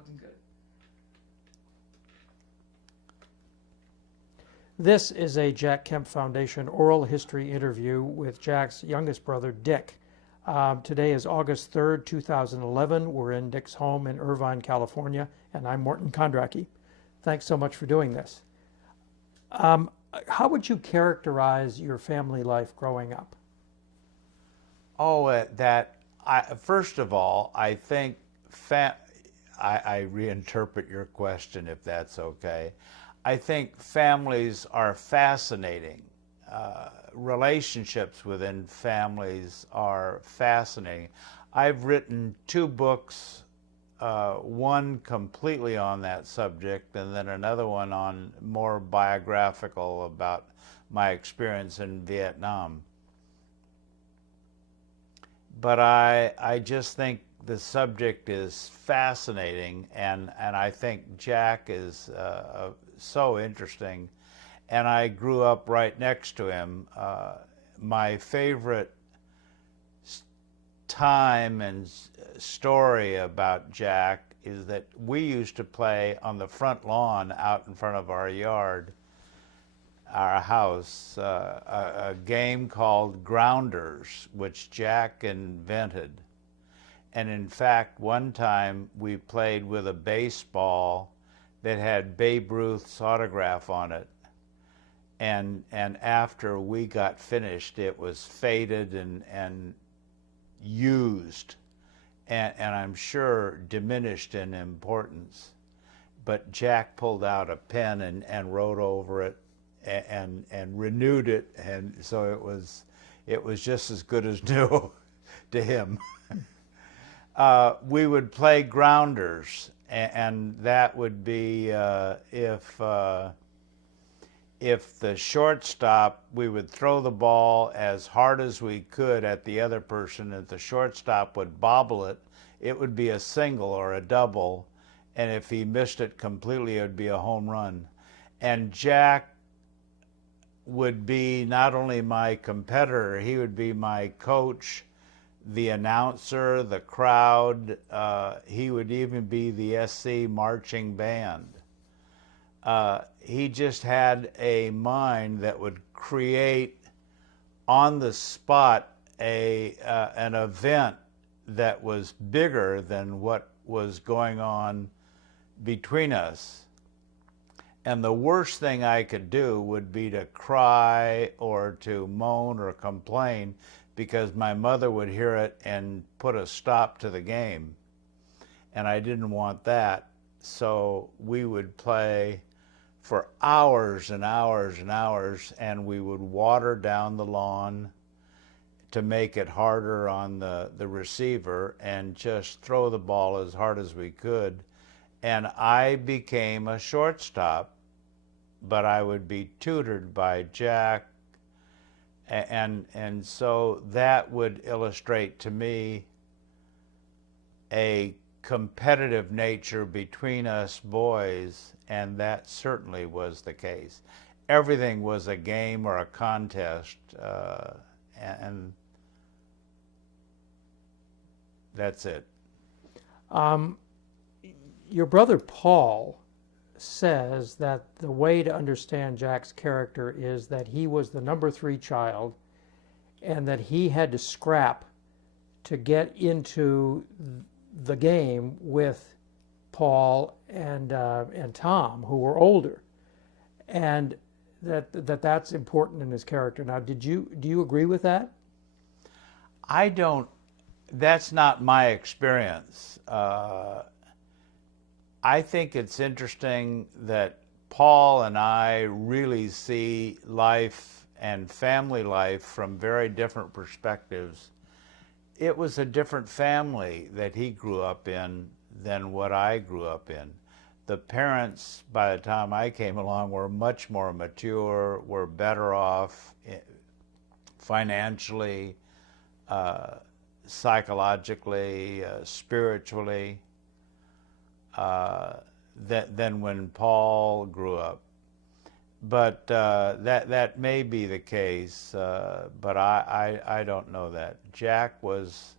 looking good. This is a Jack Kemp Foundation oral history interview with Jack's youngest brother, Dick. Today is August 3rd, 2011. We're in Dick's home in Irvine, California, and I'm Morton Kondracki. Thanks so much for doing this. How would you characterize your family life growing up? First of all, I think I reinterpret your question, if that's okay. I think families are fascinating. Relationships within families are fascinating. I've written 2 books, one completely on that subject, and then another one on more biographical about my experience in Vietnam. But I just think the subject is fascinating, and I think Jack is so interesting. And I grew up right next to him. My favorite time and story about Jack is that we used to play on the front lawn out in front of our yard, our house, a game called Grounders, which Jack invented. And in fact, one time we played with a baseball that had Babe Ruth's autograph on it. And after we got finished, it was faded and used, and I'm sure diminished in importance. But Jack pulled out a pen and wrote over it and renewed it, and so it was just as good as new to him. We would play Grounders, and that would be if the shortstop, we would throw the ball as hard as we could at the other person. If the shortstop would bobble it, it would be a single or a double. And if he missed it completely, it would be a home run. And Jack would be not only my competitor, he would be my coach, the announcer, the crowd. He would even be the SC marching band. He just had a mind that would create on the spot an event that was bigger than what was going on between us. And the worst thing I could do would be to cry or to moan or complain, because my mother would hear it and put a stop to the game. And I didn't want that. So we would play for hours and hours and hours, and we would water down the lawn to make it harder on the receiver and just throw the ball as hard as we could. And I became a shortstop, but I would be tutored by Jack, and so that would illustrate to me a competitive nature between us boys, and that certainly was the case. Everything was a game or a contest, and that's it. Your brother Paul says that the way to understand Jack's character is that he was the number 3 child, and that he had to scrap to get into the game with Paul and Tom, who were older, and that's important in his character. Now, do you agree with that? I don't. That's not my experience. I think it's interesting that Paul and I really see life and family life from very different perspectives. It was a different family that he grew up in than what I grew up in. The parents, by the time I came along, were much more mature, were better off financially, psychologically, spiritually, than when Paul grew up. But that may be the case, but I don't know that. Jack was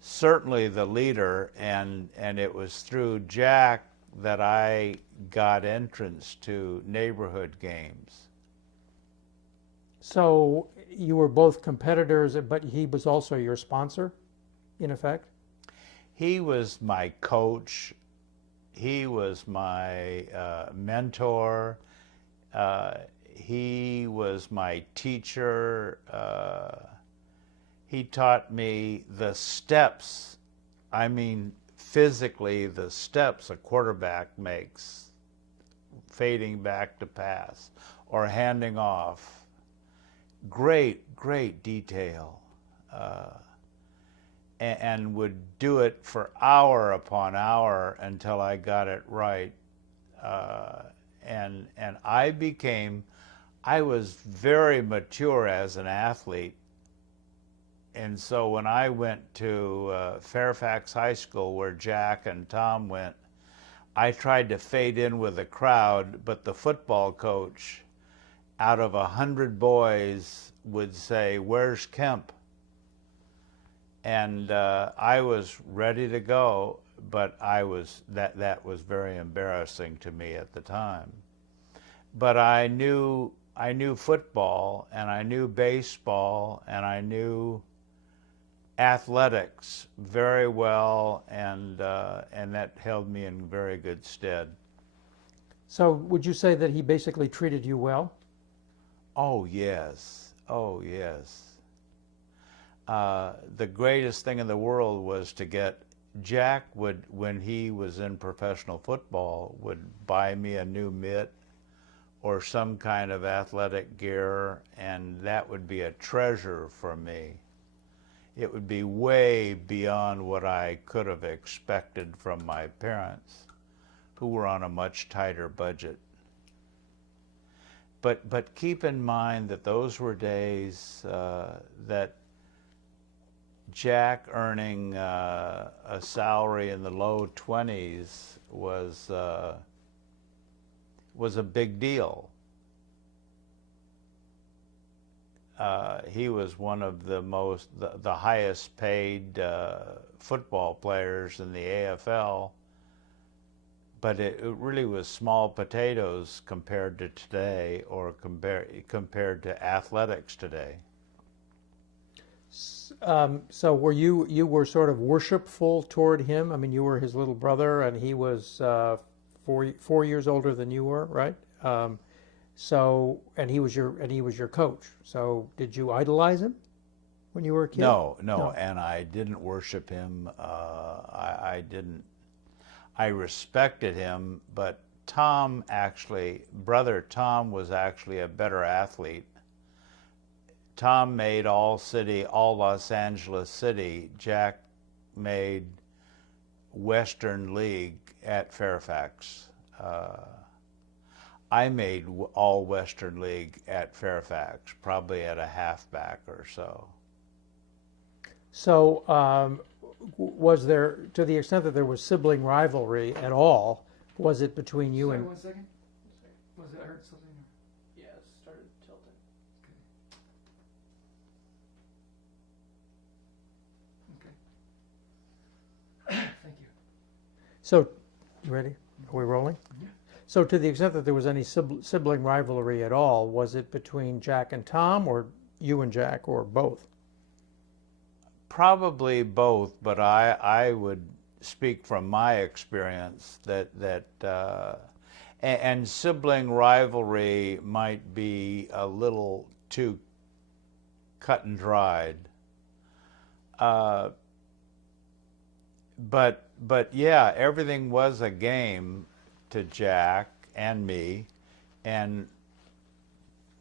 certainly the leader, and it was through Jack that I got entrance to neighborhood games. So you were both competitors, but he was also your sponsor, in effect? He was my coach. He was my mentor. He was my teacher. He taught me the steps, I mean physically the steps a quarterback makes, fading back to pass or handing off. Great detail. And would do it for hour upon hour until I got it right. And I was very mature as an athlete. And so when I went to Fairfax High School, where Jack and Tom went, I tried to fade in with the crowd, but the football coach, out of 100 boys, would say, "Where's Kemp?" And I was ready to go, but that was very embarrassing to me at the time. But I knew football, and I knew baseball, and I knew athletics very well, and that held me in very good stead. So would you say that he basically treated you well? Oh yes, oh yes. The greatest thing in the world was to get Jack would, when he was in professional football, would buy me a new mitt or some kind of athletic gear, and that would be a treasure for me. It would be way beyond what I could have expected from my parents, who were on a much tighter budget. But keep in mind that those were days that Jack earning a salary in the low 20s was a big deal. He was one of the highest paid football players in the AFL, but it really was small potatoes compared to today, or compared to athletics today. So were you were sort of worshipful toward him? I mean, you were his little brother, and he was 4 years older than you were, right? And he was your coach. So did you idolize him when you were a kid? No, and I didn't worship him. I didn't. I respected him, but brother Tom was actually a better athlete. Tom made all Los Angeles City. Jack made Western League at Fairfax. I made all Western League at Fairfax, probably at a halfback or so. So was there, to the extent that there was sibling rivalry at all, was it between you and... Sorry, 1 second. Was it, I heard something? Yeah, it started tilting. Okay. Thank you. So, you ready? Are we rolling? Yeah. So to the extent that there was any sibling rivalry at all, was it between Jack and Tom, or you and Jack, or both? Probably both, but I would speak from my experience and sibling rivalry might be a little too cut and dried. But yeah, everything was a game to Jack and me, and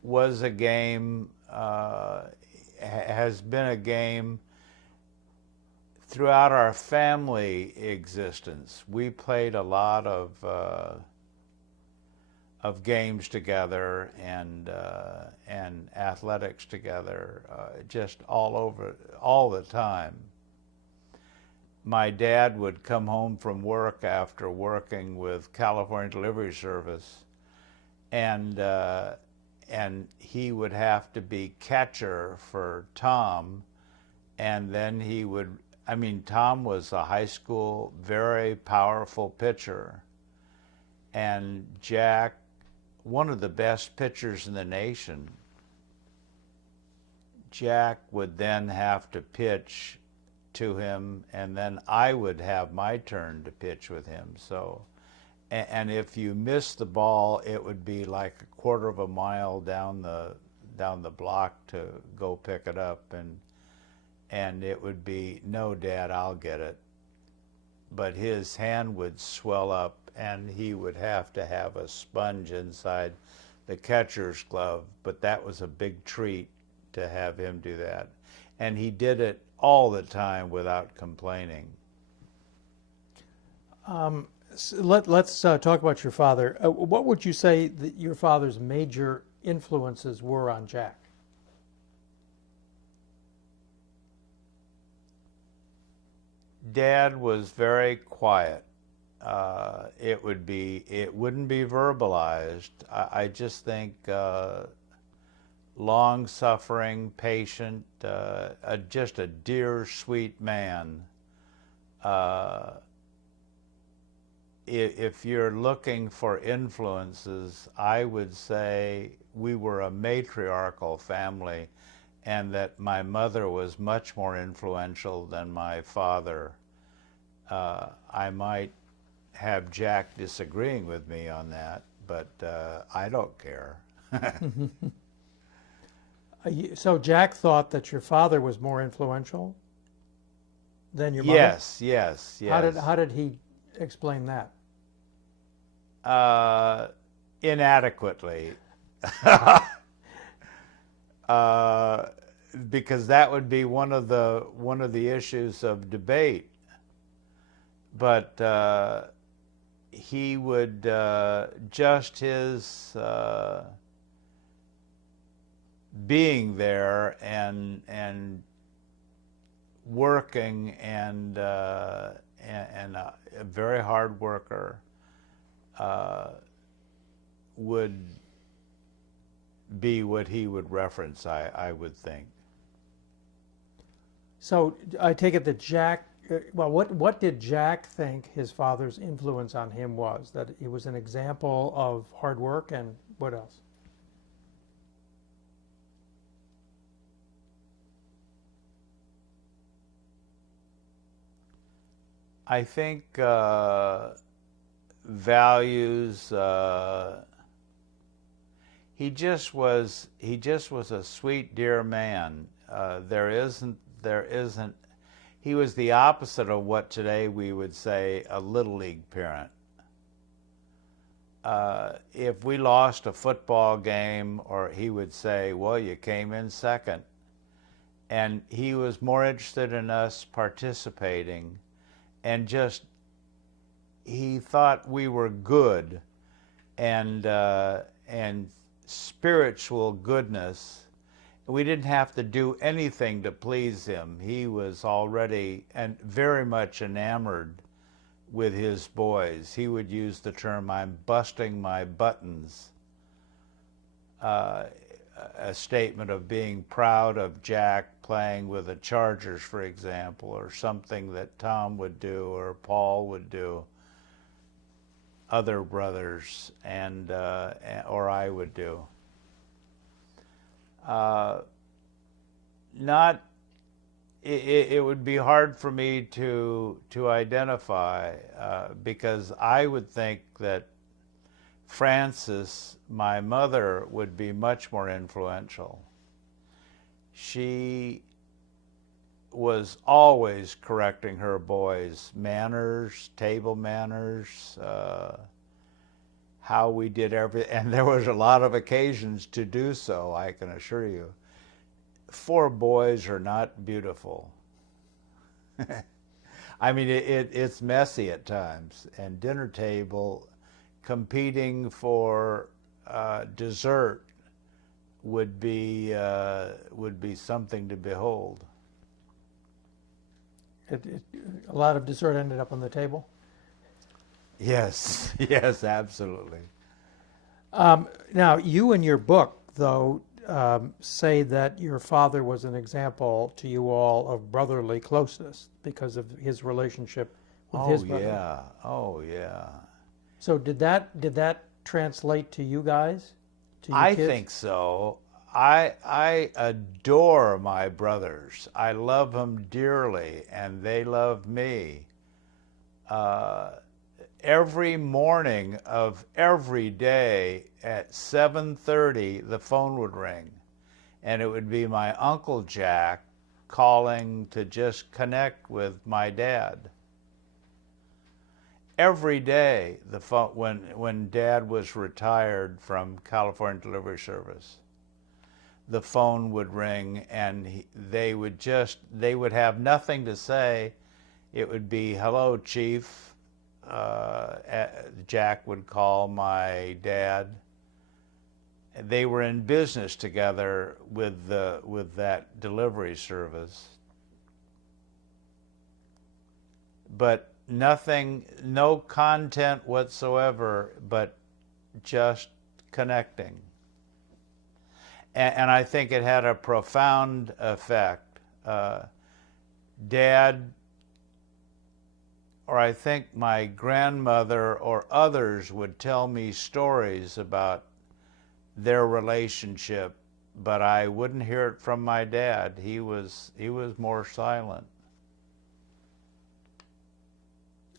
was a game, has been a game throughout our family existence. We played a lot of games together, and athletics together, just all the time. My dad would come home from work after working with California Delivery Service, and he would have to be catcher for Tom, and then he would I mean, Tom was a high school, very powerful pitcher. And Jack, one of the best pitchers in the nation, Jack would then have to pitch to him, and then I would have my turn to pitch with him. So, and if you missed the ball, it would be like a quarter of a mile down the block to go pick it up, and it would be, no, Dad, I'll get it. But his hand would swell up, and he would have to have a sponge inside the catcher's glove. But that was a big treat to have him do that. And he did it all the time without complaining. Let's talk about your father. What would you say that your father's major influences were on Jack? Dad was very quiet. It wouldn't be verbalized. I just think long-suffering, patient, just a dear, sweet man. If you're looking for influences, I would say we were a matriarchal family, and that my mother was much more influential than my father. I might have Jack disagreeing with me on that, but I don't care. So Jack thought that your father was more influential than your mother? Yes. How did he explain that? Inadequately. Because that would be one of the issues of debate. But he would just his being there and working and a very hard worker would be what he would reference, I would think. So I take it that Jack, well, what did Jack think his father's influence on him was? That he was an example of hard work, and what else? I think values. He just was a sweet, dear man. There isn't. He was the opposite of what today we would say a little league parent. If we lost a football game, or he would say, "Well, you came in second," and he was more interested in us participating, and just he thought we were good, and spiritual goodness. We didn't have to do anything to please him. He was already and very much enamored with his boys. He would use the term, "I'm busting my buttons," a statement of being proud of Jack playing with the Chargers, for example, or something that Tom would do or Paul would do, other brothers, and or I would do. It would be hard for me to identify, because I would think that Frances, my mother, would be much more influential. She was always correcting her boys' manners, table manners, how we did everything, and there was a lot of occasions to do so, I can assure you. 4 boys are not beautiful. I mean, it's messy at times, and dinner table competing for dessert would be something to behold. A lot of dessert ended up on the table? Yes, absolutely. Now, you in your book, though, say that your father was an example to you all of brotherly closeness because of his relationship with his brother. Yeah. Oh, yeah. So did that translate to you guys? To you I kids? think so. I adore my brothers. I love them dearly, and they love me. Every morning of every day at 7:30, the phone would ring, and it would be my Uncle Jack calling to just connect with my dad. Every day, the phone, when Dad was retired from California Delivery Service, the phone would ring, and they would have nothing to say. It would be, "Hello, Chief." Jack would call my dad. They were in business together with that delivery service, but nothing, no content whatsoever, but just connecting. And I think it had a profound effect. Dad, or I think my grandmother or others, would tell me stories about their relationship, but I wouldn't hear it from my dad. He was more silent.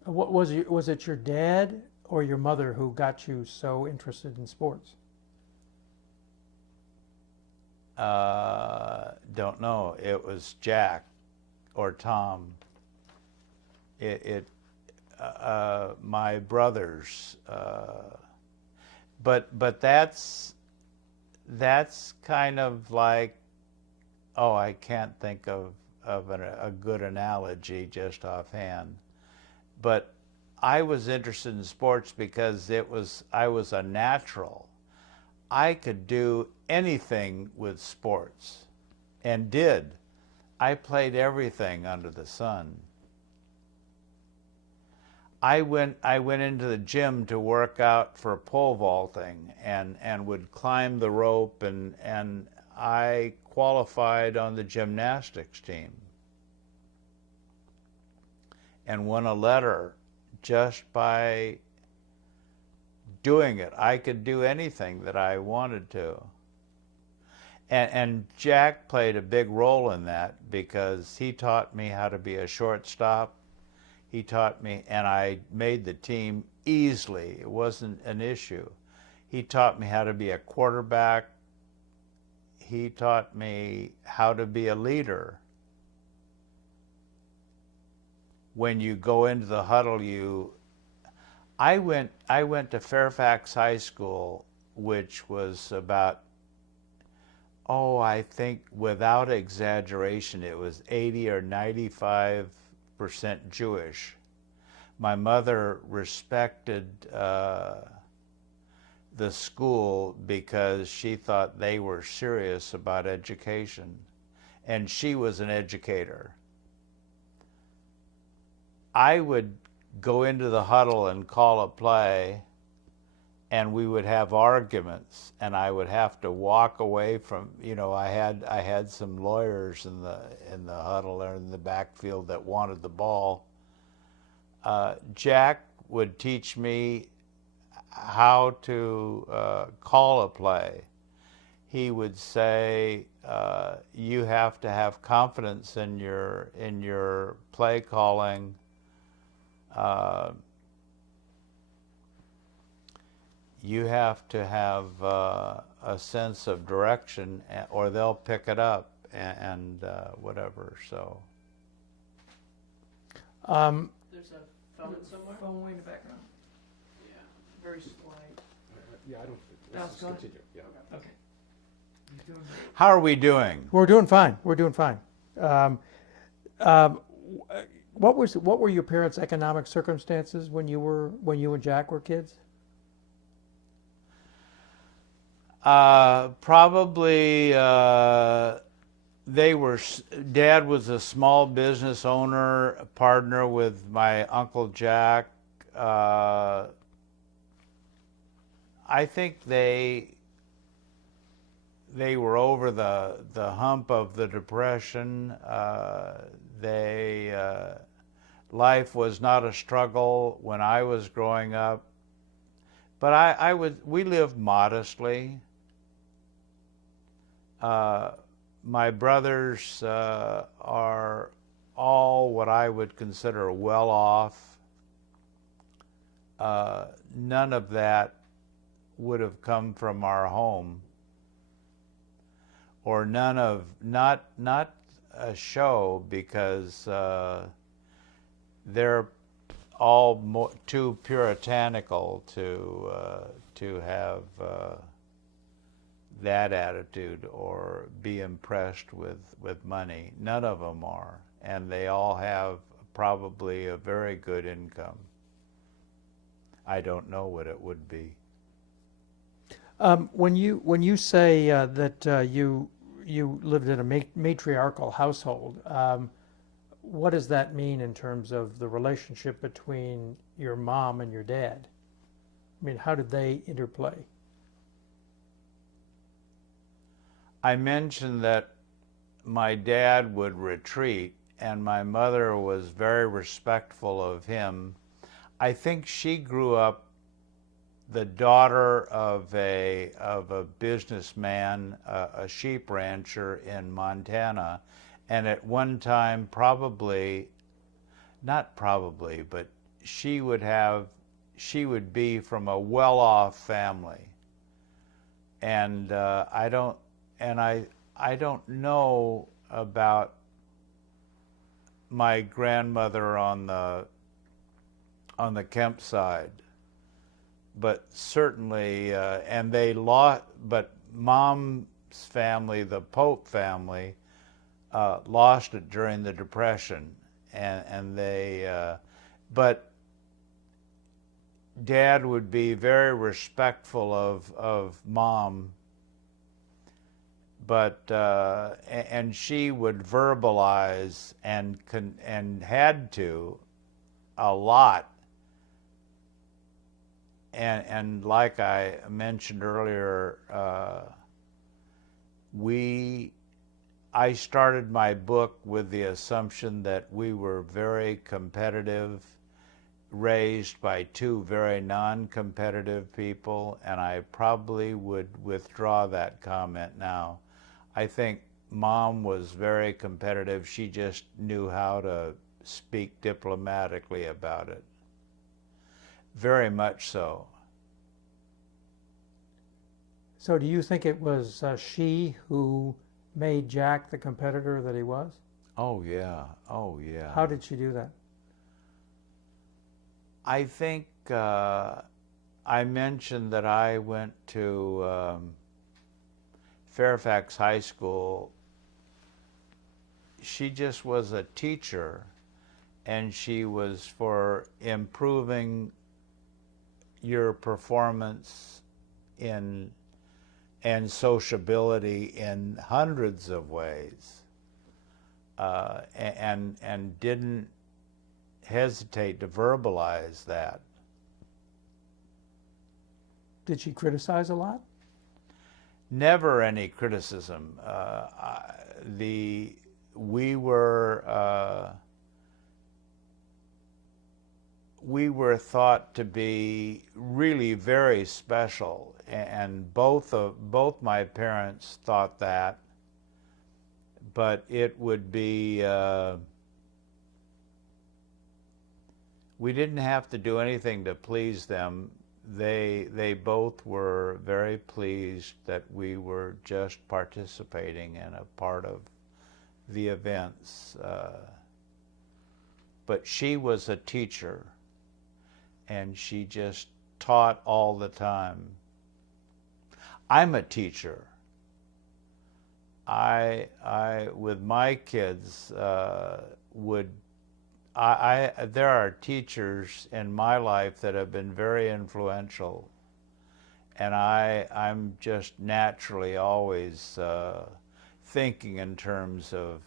What was it your dad or your mother who got you so interested in sports? Don't know. It was Jack or Tom. My brothers. But that's kind of like, oh, I can't think of a good analogy just offhand. But I was interested in sports because I was a natural. I could do anything with sports, and did. I played everything under the sun. I went into the gym to work out for pole vaulting and would climb the rope, and I qualified on the gymnastics team and won a letter just by doing it. I could do anything that I wanted to. And Jack played a big role in that because he taught me how to be a shortstop. He taught me, and I made the team easily. It wasn't an issue. He taught me how to be a quarterback. He taught me how to be a leader. When you go into the huddle, I went to Fairfax High School, which was about, I think without exaggeration, it was 80 or 95% Jewish. My mother respected the school because she thought they were serious about education, and she was an educator. I would go into the huddle and call a play, and we would have arguments, and I would have to walk away from, I had some lawyers in the huddle or in the backfield that wanted the ball. Jack would teach me how to call a play. He would say, you have to have confidence in your play calling. You have to have a sense of direction, or they'll pick it up and whatever. So. There's a phone somewhere? Phone way in the background. Yeah. Very slight. Yeah, I don't. No, Let's it's gone. continue. Yeah. Okay. He's doing great. How are we doing? We're doing fine. We're doing fine. What were your parents' economic circumstances when you and Jack were kids? Probably Dad was a small business owner, a partner with my Uncle Jack. I think they were over the hump of the Depression. Life was not a struggle when I was growing up, but we lived modestly. My brothers are all what I would consider well off. None of that would have come from our home, or not a show, because they're all too puritanical to have that attitude or be impressed with money. None of them are, and they all have probably a very good income. I don't know what it would be. When you say that you lived in a matriarchal household, what does that mean in terms of the relationship between your mom and your dad? I mean, how did they interplay? I mentioned that my dad would retreat, and my mother was very respectful of him. I think she grew up the daughter of a businessman, a sheep rancher in Montana, and at one time but she would be from a well-off family, and I don't know about my grandmother on the Kemp side, but certainly, and they lost. But Mom's family, the Pope family, lost it during the Depression, and they. But Dad would be very respectful of Mom. But and she would verbalize and had to a lot. And like I mentioned earlier, I started my book with the assumption that we were very competitive, raised by two very non-competitive people, and I probably would withdraw that comment now. I think Mom was very competitive. She just knew how to speak diplomatically about it. Very much so. So do you think it was she who made Jack the competitor that he was? Oh, yeah. Oh, yeah. How did she do that? I think I mentioned that I went to Fairfax High School. She just was a teacher, and she was for improving your performance and sociability in hundreds of ways, and didn't hesitate to verbalize that. Did she criticize a lot? Never any criticism. We were thought to be really very special, and both my parents thought that. But it would be we didn't have to do anything to please them. They both were very pleased that we were just participating in a part of the events. But she was a teacher, and she just taught all the time. I'm a teacher. I with my kids there are teachers in my life that have been very influential, and I'm just naturally always thinking in terms of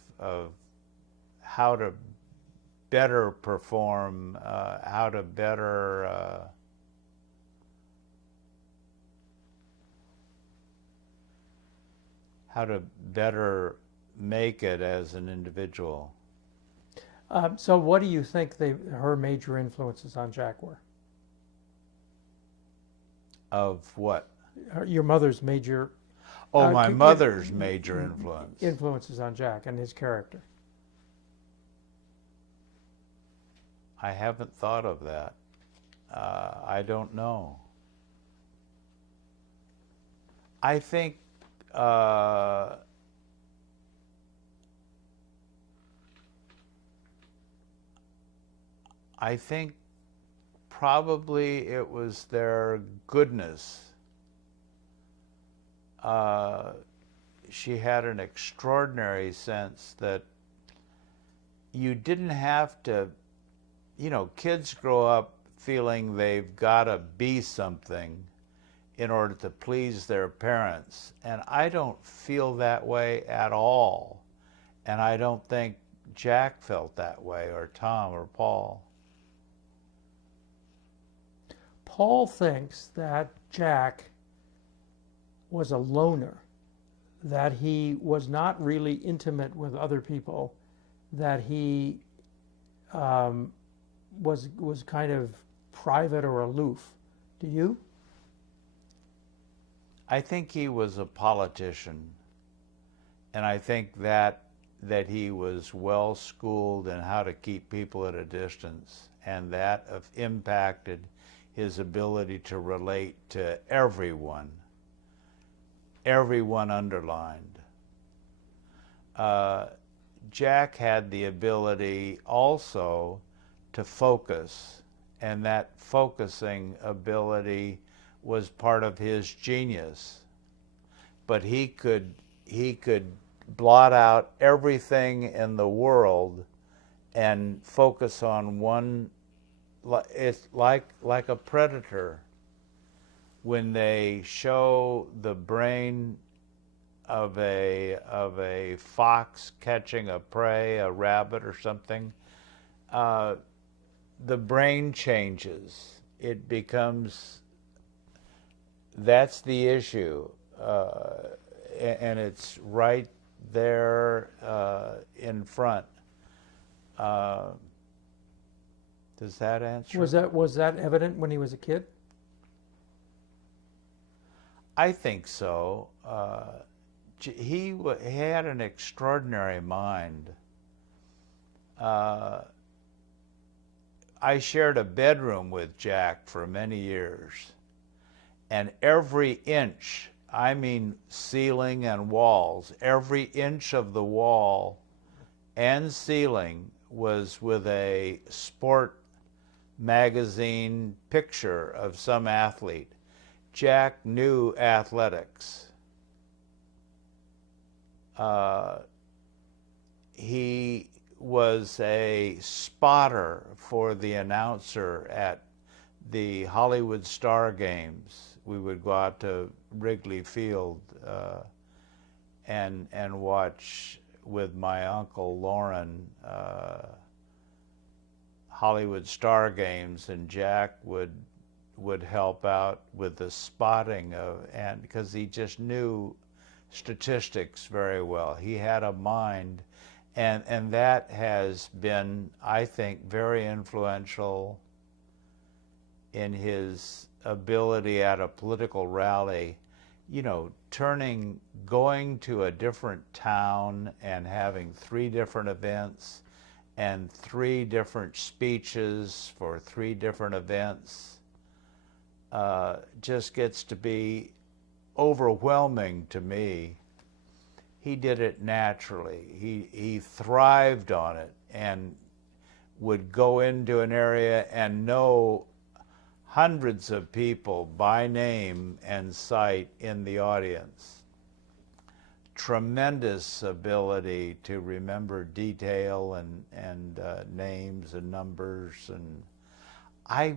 how to better perform, how to better better make it as an individual. So what do you think her major influences on Jack were? Of what? Your mother's major My mother's major influence. influences on Jack and his character. I haven't thought of that. I don't know. I think probably it was their goodness. She had an extraordinary sense that you didn't have to, kids grow up feeling they've got to be something in order to please their parents. And I don't feel that way at all. And I don't think Jack felt that way, or Tom, or Paul. Paul thinks that Jack was a loner, that he was not really intimate with other people, that he was kind of private or aloof. Do you? I think he was a politician, and I think that he was well schooled in how to keep people at a distance, and that impacted his ability to relate to everyone underlined. Jack had the ability also to focus, and that focusing ability was part of his genius. But he could blot out everything in the world and focus on one. It's like a predator. When they show the brain of a fox catching a prey, a rabbit or something, the brain changes. It becomes, that's the issue, and it's right there in front. Does that answer? Was that evident when he was a kid? I think so. He had an extraordinary mind. I shared a bedroom with Jack for many years, and every inch, I mean ceiling and walls, every inch of the wall and ceiling was with a sport magazine picture of some athlete. Jack knew athletics. He was a spotter for the announcer at the Hollywood Star Games. We would go out to Wrigley Field and watch with my uncle Lauren Hollywood Star Games, and Jack would help out with the spotting and because he just knew statistics very well. He had a mind, and that has been, I think, very influential in his ability at a political rally, going to a different town and having 3 different events and 3 different speeches for 3 different events. Just gets to be overwhelming to me. He did it naturally. He thrived on it and would go into an area and know hundreds of people by name and sight in the audience. Tremendous ability to remember detail and names and numbers, and I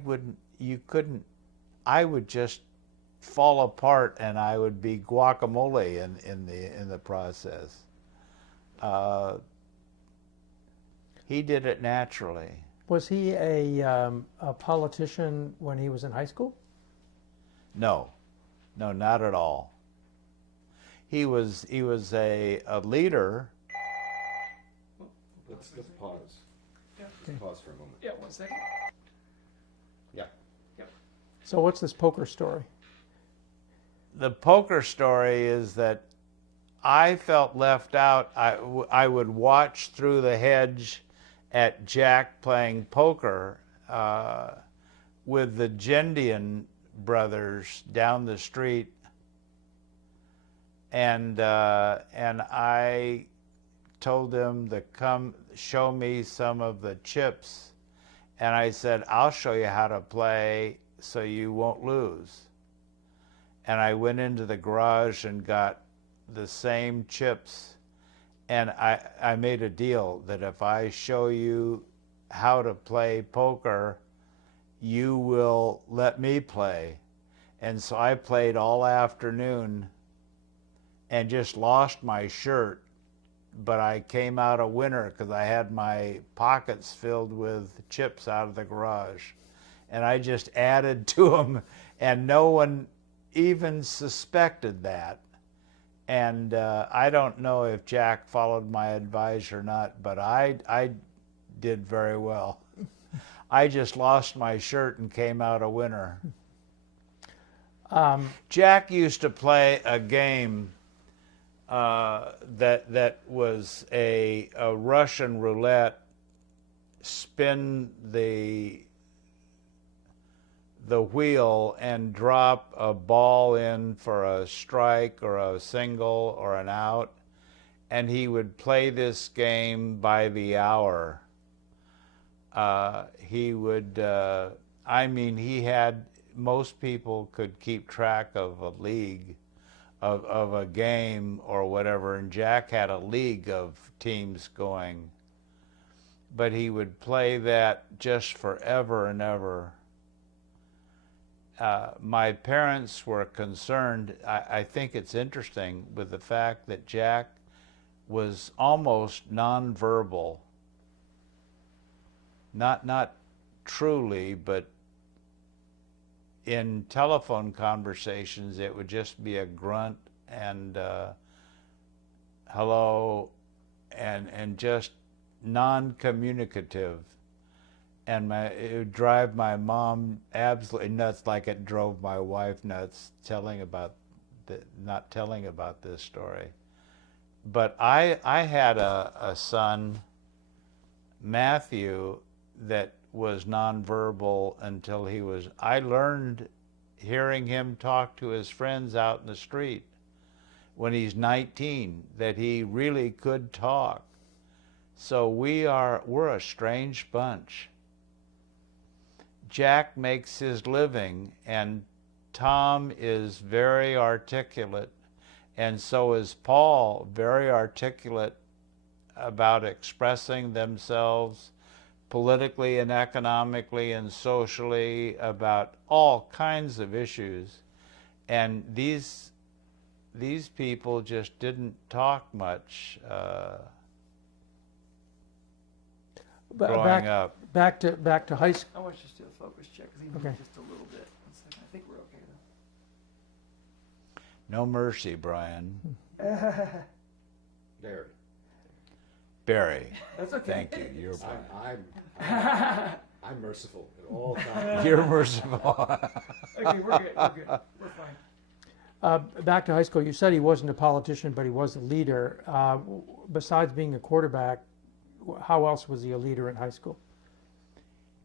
would just fall apart, and I would be guacamole in the process. He did it naturally. Was he a politician when he was in high school? No, not at all. he was a leader. Let's pause. Yeah. Let's pause for a moment. Yeah, 1 second. Yeah. So what's this poker story? The poker story is that I felt left out. I would watch through the hedge at Jack playing poker with the Gendian brothers down the street, and I told them to come show me some of the chips, and I said, I'll show you how to play so you won't lose. And I went into the garage and got the same chips, and I made a deal that if I show you how to play poker, you will let me play. And so I played all afternoon and just lost my shirt, but I came out a winner because I had my pockets filled with chips out of the garage. And I just added to them, and no one even suspected that. And I don't know if Jack followed my advice or not, but I did very well. I just lost my shirt and came out a winner. Jack used to play a game that was a Russian roulette. Spin the wheel and drop a ball in for a strike or a single or an out, and he would play this game by the hour. He would, he had, most people could keep track of a league, of a game or whatever, and Jack had a league of teams going. But he would play that just forever and ever. My parents were concerned. I think it's interesting with the fact that Jack was almost nonverbal. Not truly, but in telephone conversations, it would just be a grunt and hello, and just non-communicative. And it would drive my mom absolutely nuts, like it drove my wife nuts, not telling about this story. But I had a son, Matthew, that was nonverbal until I learned hearing him talk to his friends out in the street when he's 19, that he really could talk. So we're a strange bunch. Jack makes his living, and Tom is very articulate, and so is Paul, very articulate about expressing themselves politically and economically and socially about all kinds of issues. And these people just didn't talk much growing up. Back to high school. I want you to do a focus check because he moved Okay. just a little bit. 1 second. I think we're okay No mercy, Brian. though. Barry. Barry. That's okay. Thank you. You're I'm merciful at all times. You're merciful. Okay, we're good. We're good. We're fine. Back to high school. You said he wasn't a politician, but he was a leader. Besides being a quarterback, how else was he a leader in high school?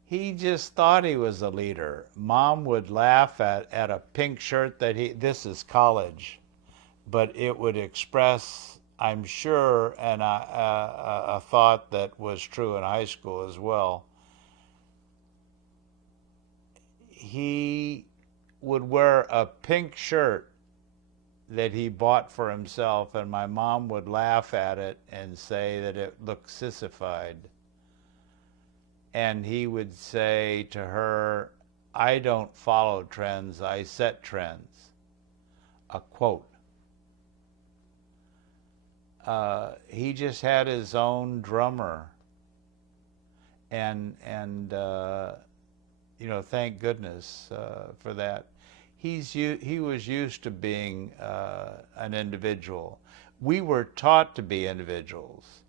He just thought he was a leader. Mom would laugh at a pink shirt that this is college, but it would express, I'm sure, a thought that was true in high school as well. He would wear a pink shirt that he bought for himself, and my mom would laugh at it and say that it looked sissified. And he would say to her, I don't follow trends, I set trends. A quote. He just had his own drummer. And thank goodness for that. he was used to being an individual. We were taught to be individuals.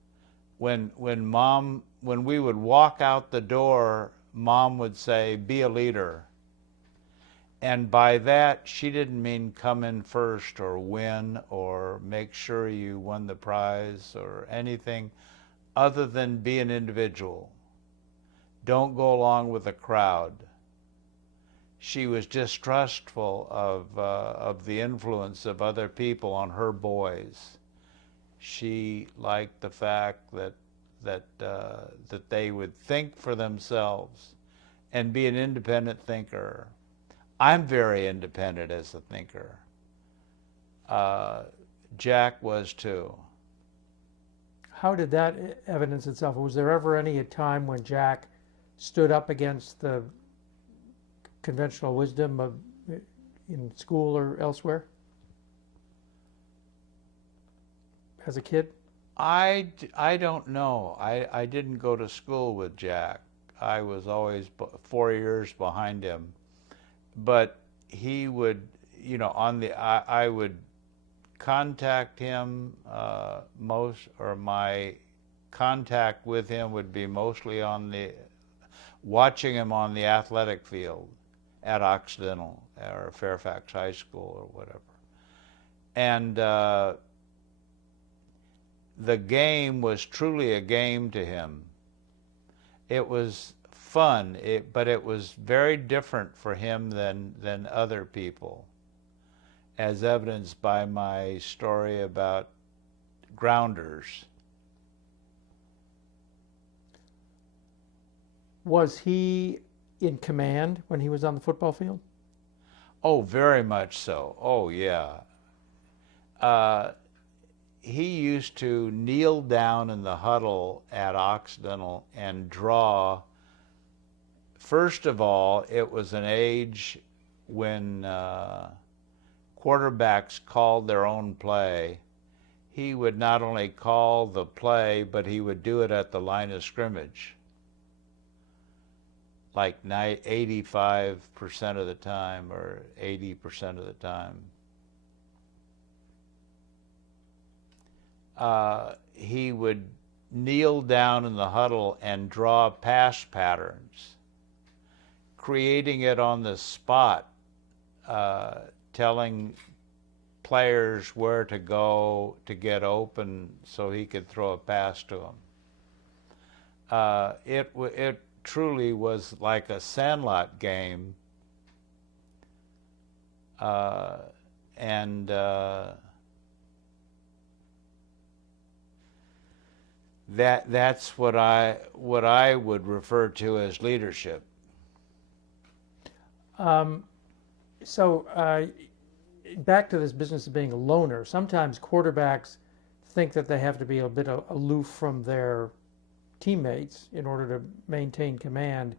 When we would walk out the door, Mom would say, "Be a leader." And by that, she didn't mean come in first or win or make sure you won the prize or anything other than be an individual. Don't go along with the crowd. She was distrustful of the influence of other people on her boys. She liked the fact that they would think for themselves and be an independent thinker. I'm very independent as a thinker. Jack was too. How did that evidence itself? Was there ever any time when Jack stood up against the conventional wisdom of in school or elsewhere as a kid? I don't know. I didn't go to school with Jack. I was always 4 years behind him. But he would, I would contact him my contact with him would be mostly watching him on the athletic field at Occidental or Fairfax High School or whatever. And the game was truly a game to him. It was fun, but it was very different for him than other people, as evidenced by my story about grounders. Was he in command when he was on the football field? Oh, very much so. Oh, yeah. He used to kneel down in the huddle at Occidental and draw. First of all, it was an age when quarterbacks called their own play. He would not only call the play, but he would do it at the line of scrimmage, like 85% of the time or 80% of the time. He would kneel down in the huddle and draw pass patterns, creating it on the spot, telling players where to go to get open so he could throw a pass to them. It truly was like a sandlot game, and that's what I would refer to as leadership. Back to this business of being a loner. Sometimes quarterbacks think that they have to be a bit aloof from their teammates in order to maintain command.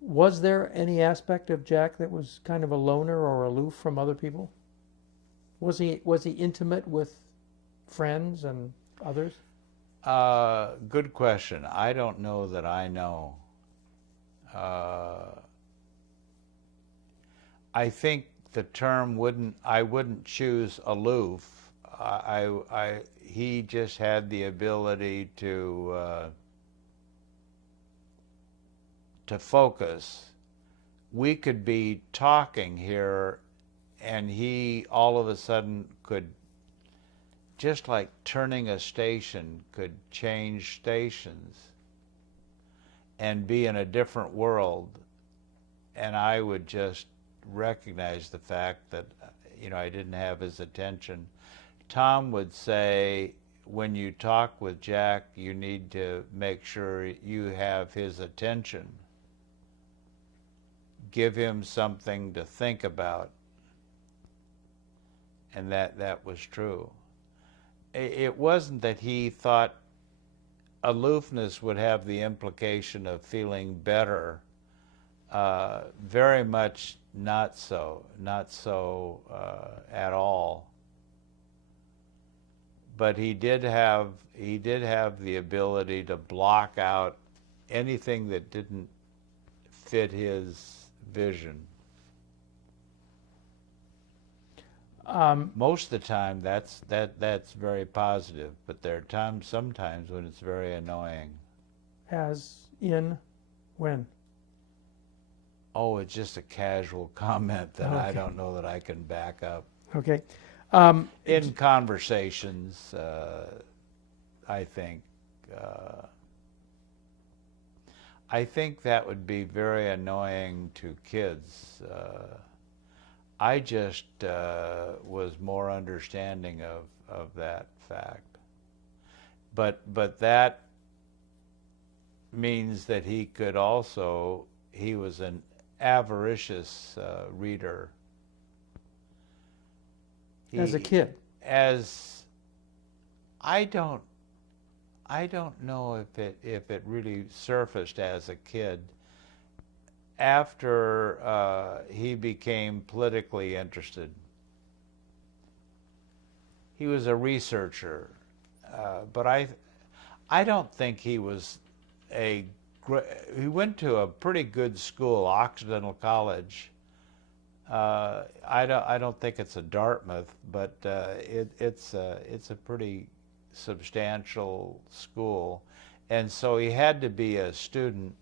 Was there any aspect of Jack that was kind of a loner or aloof from other people? Was he intimate with friends and others? Good question. I don't know that I know. I think the term I wouldn't choose aloof. He just had the ability to focus. We could be talking here, and he all of a sudden could, just like turning a station, could change stations and be in a different world, and I would just recognize the fact that I didn't have his attention. Tom would say, when you talk with Jack, you need to make sure you have his attention. Give him something to think about. And that was true. It wasn't that he thought aloofness would have the implication of feeling better. Very much not so at all. But he did have the ability to block out anything that didn't fit his vision. Most of the time, that's very positive, but there are sometimes when it's very annoying. As in when? Oh, it's just a casual comment that I Okay. don't know that I can back up. Okay. In conversations, I think that would be very annoying to kids. I just was more understanding of that fact. But that means that he was an avaricious reader. As a kid? I don't know if it really surfaced as a kid. After he became politically interested, he was a researcher, but I don't think he was he went to a pretty good school, Occidental College. I don't think it's a Dartmouth, but it's a pretty substantial school, and so he had to be a student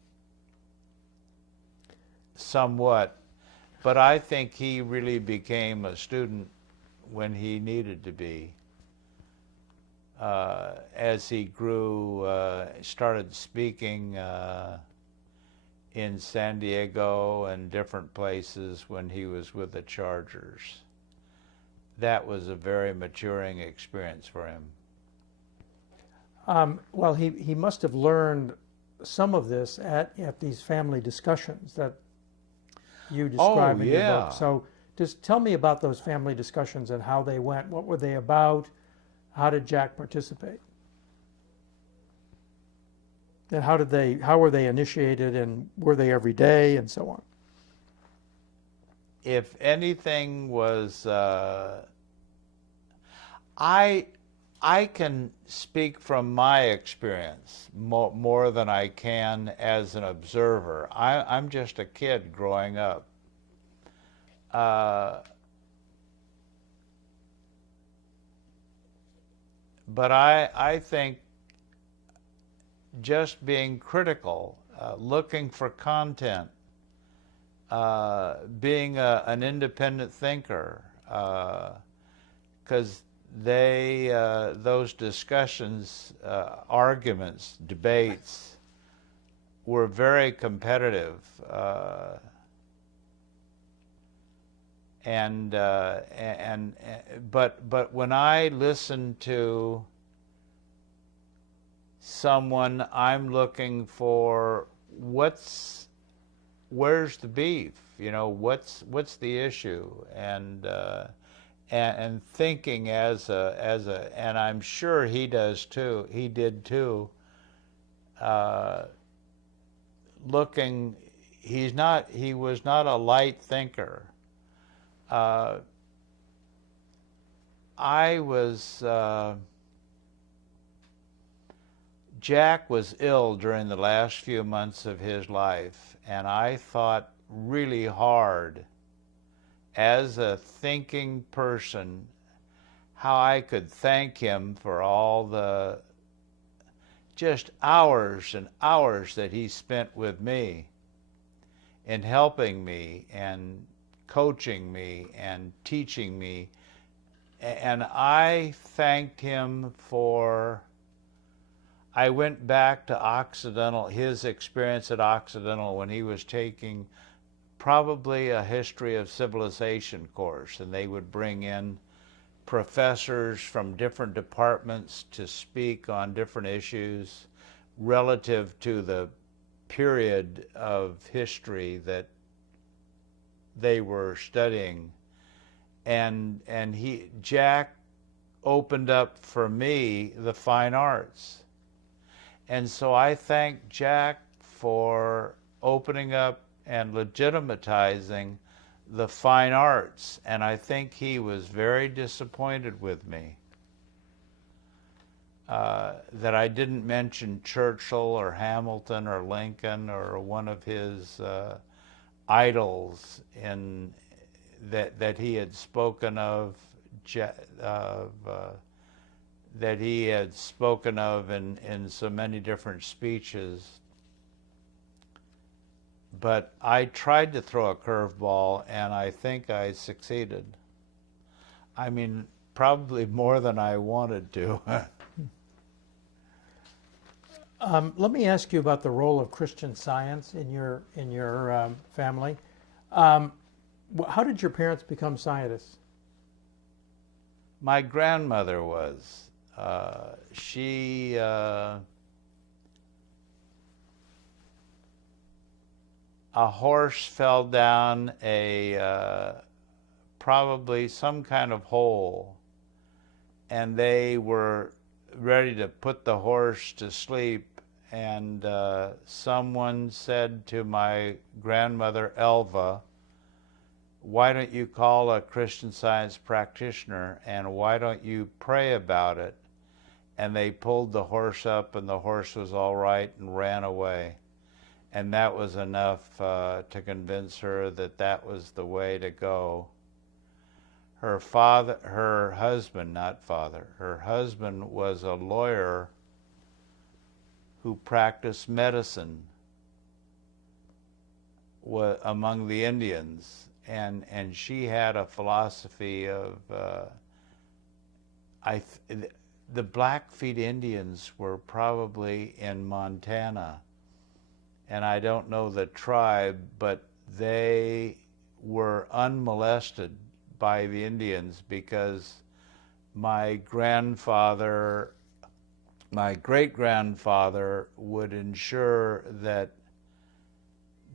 somewhat, but I think he really became a student when he needed to be. As he grew, started speaking in San Diego and different places when he was with the Chargers. That was a very maturing experience for him. Well, he must have learned some of this at these family discussions that you describe in your book. So just tell me about those family discussions and how they went. What were they about? How did Jack participate? And how were they initiated, and were they every day, and so on? If anything was, I can speak from my experience more than I can as an observer. I'm just a kid growing up. But I think just being critical, looking for content, being an independent thinker, because those discussions, arguments, debates were very competitive, but when I listen to someone, I'm looking for where's the beef, what's the issue, and thinking as a, and I'm sure he did too, looking, he was not a light thinker. Jack was ill during the last few months of his life, and I thought really hard as a thinking person how I could thank him for all the just hours and hours that he spent with me in helping me and coaching me and teaching me. And I thanked him for, I went back to Occidental, his experience at Occidental when he was taking probably a history of civilization course, and they would bring in professors from different departments to speak on different issues relative to the period of history that they were studying. And Jack opened up for me the fine arts. And so I thank Jack for opening up and legitimatizing the fine arts, and I think he was very disappointed with me that I didn't mention Churchill or Hamilton or Lincoln or one of his idols that he had spoken of that he had spoken of in so many different speeches. But I tried to throw a curveball, and I think I succeeded. I mean, probably more than I wanted to. Let me ask you about the role of Christian Science in your family. How did your parents become scientists? My grandmother was. She a horse fell down probably some kind of hole, and they were ready to put the horse to sleep, and someone said to my grandmother Elva, "Why don't you call a Christian Science practitioner, and why don't you pray about it?" And they pulled the horse up, and the horse was all right and ran away. And that was enough to convince her that that was the way to go. Her husband was a lawyer who practiced medicine among the Indians, and she had a philosophy of the Blackfeet Indians were probably in Montana, and I don't know the tribe, but they were unmolested by the Indians because my great-grandfather would ensure that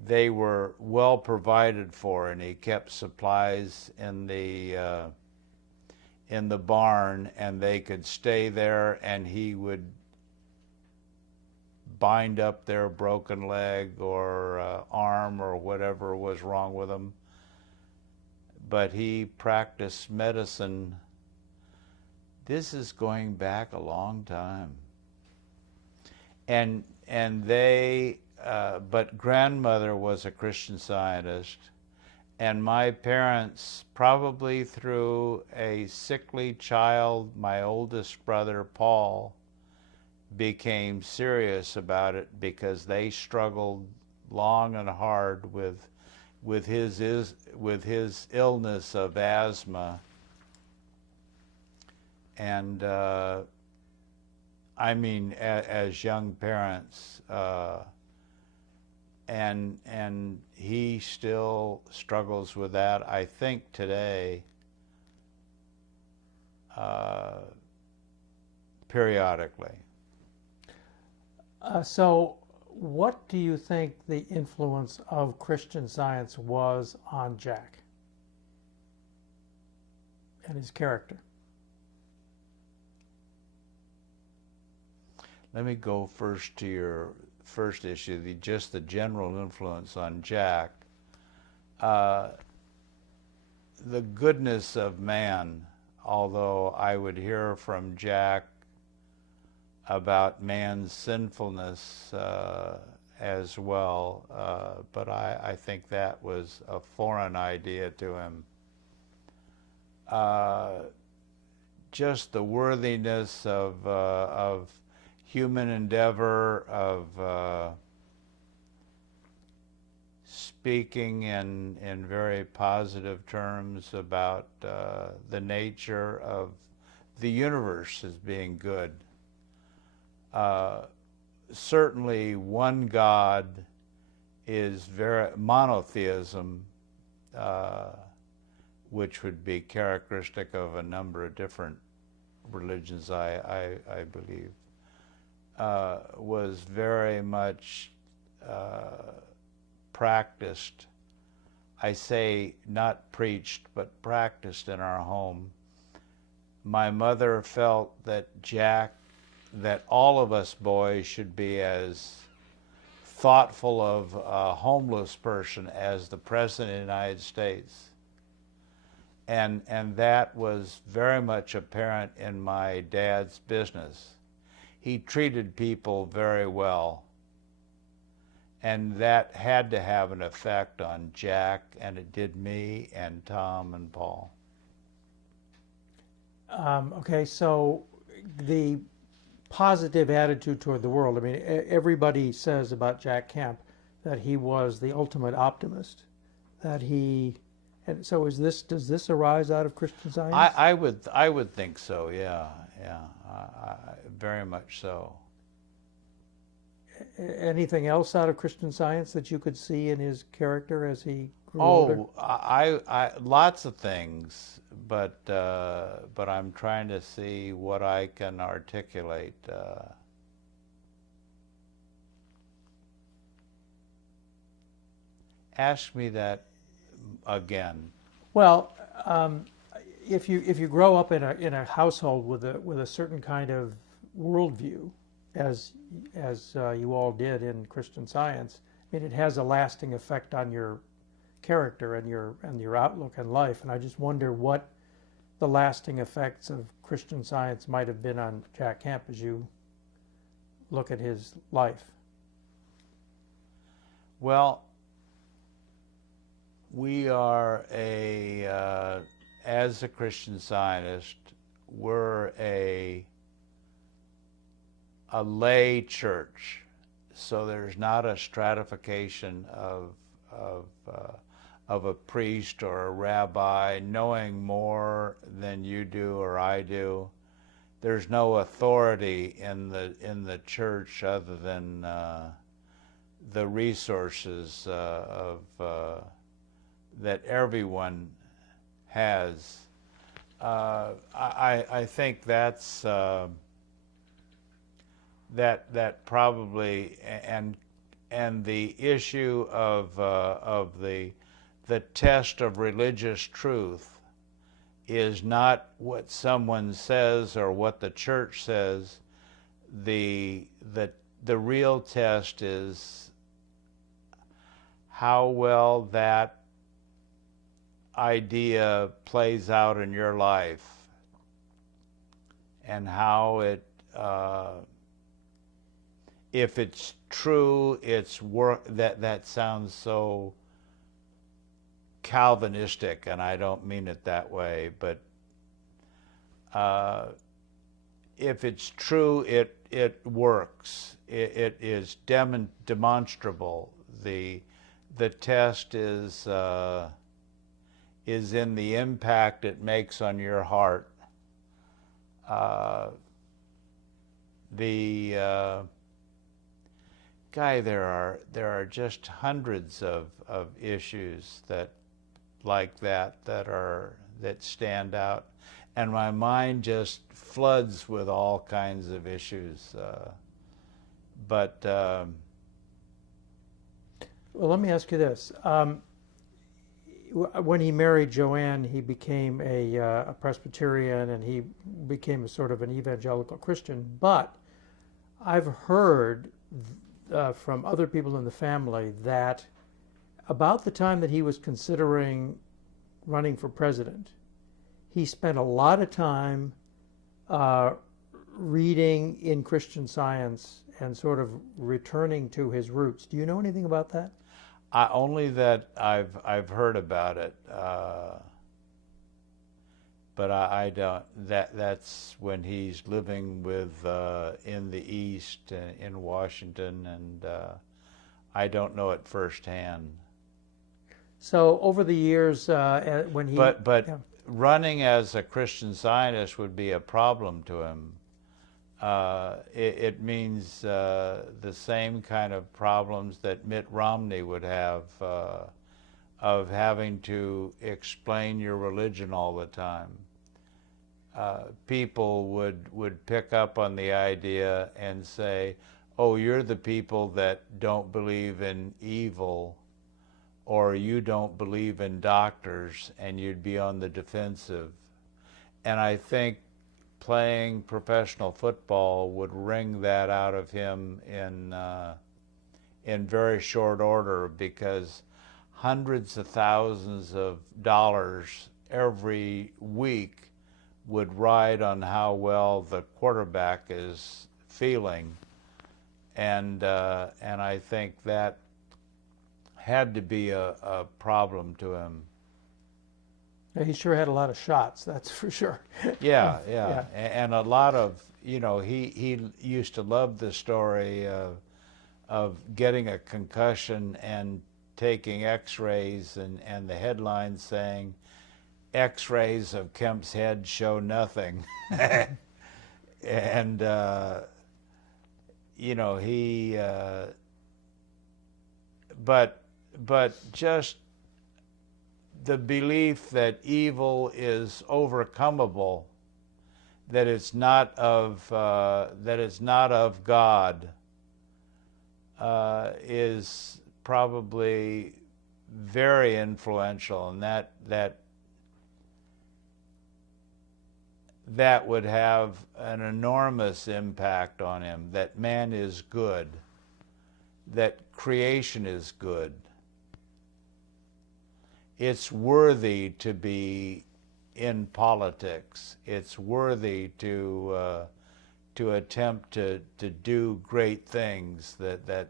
they were well provided for, and he kept supplies in the barn, and they could stay there, and he would bind up their broken leg or arm or whatever was wrong with them. But he practiced medicine. This is going back a long time. And but grandmother was a Christian Scientist, and my parents, probably through a sickly child, my oldest brother Paul, became serious about it because they struggled long and hard with his illness of asthma. And I mean, as young parents, and he still struggles with that, I think, today, periodically. So what do you think the influence of Christian Science was on Jack and his character? Let me go first to your first issue, just the general influence on Jack. The goodness of man, although I would hear from Jack about man's sinfulness as well, but I think that was a foreign idea to him. Just the worthiness of human endeavor, of speaking in very positive terms about the nature of the universe as being good. Certainly one God is monotheism, which would be characteristic of a number of different religions, I believe, was very much practiced. I say not preached, but practiced in our home. My mother felt that all of us boys should be as thoughtful of a homeless person as the President of the United States. And that was very much apparent in my dad's business. He treated people very well, and that had to have an effect on Jack, and it did me and Tom and Paul. Okay, so the positive attitude toward the world. I mean, everybody says about Jack Kemp that he was the ultimate optimist. That he, and so does this arise out of Christian Science? I would think so. Yeah, very much so. Anything else out of Christian Science that you could see in his character as he grew older? I lots of things, but I'm trying to see what I can articulate. Ask me that again. Well, if you grow up in a household with a certain kind of worldview, as you all did in Christian Science, I mean, it has a lasting effect on your character and your outlook in life. And I just wonder what the lasting effects of Christian Science might have been on Jack Kemp as you look at his life. Well, we are as a Christian Scientist, we're a lay church, so there's not a stratification of a priest or a rabbi knowing more than you do or I do. There's no authority in the church other than the resources that everyone has. I think that's that probably, and the issue of the test of religious truth is not what someone says or what the church says. The real test is how well that idea plays out in your life, and how it, if it's true, it's work. That sounds so Calvinistic, and I don't mean it that way, but if it's true, it works. It is demonstrable. The test is in the impact it makes on your heart. There are just hundreds of issues that stand out, and my mind just floods with all kinds of issues. Well, let me ask you this. When he married Joanne, he became a Presbyterian, and he became a sort of an evangelical Christian. But I've heard from other people in the family that about the time that he was considering running for president, he spent a lot of time reading in Christian Science and sort of returning to his roots. Do you know anything about that? Only that I've heard about it, but I don't. That's when he's living with in the East in Washington, and I don't know it firsthand. So over the years, when he but running as a Christian Zionist would be a problem to him. It means the same kind of problems that Mitt Romney would have, of having to explain your religion all the time. People would pick up on the idea and say, oh, you're the people that don't believe in evil, or you don't believe in doctors, and you'd be on the defensive. And I think playing professional football would wring that out of him in very short order, because hundreds of thousands of dollars every week would ride on how well the quarterback is feeling, and I think that had to be a problem to him. He sure had a lot of shots, that's for sure. Yeah, Yeah. yeah, and a lot of, he used to love the story of getting a concussion and taking X-rays, and the headline saying, "X-rays of Kemp's head show nothing," and he, but just the belief that evil is overcomable, that it's not of God, is probably very influential, and that would have an enormous impact on him. That man is good, that creation is good. It's worthy to be in politics. It's worthy to attempt to do great things. That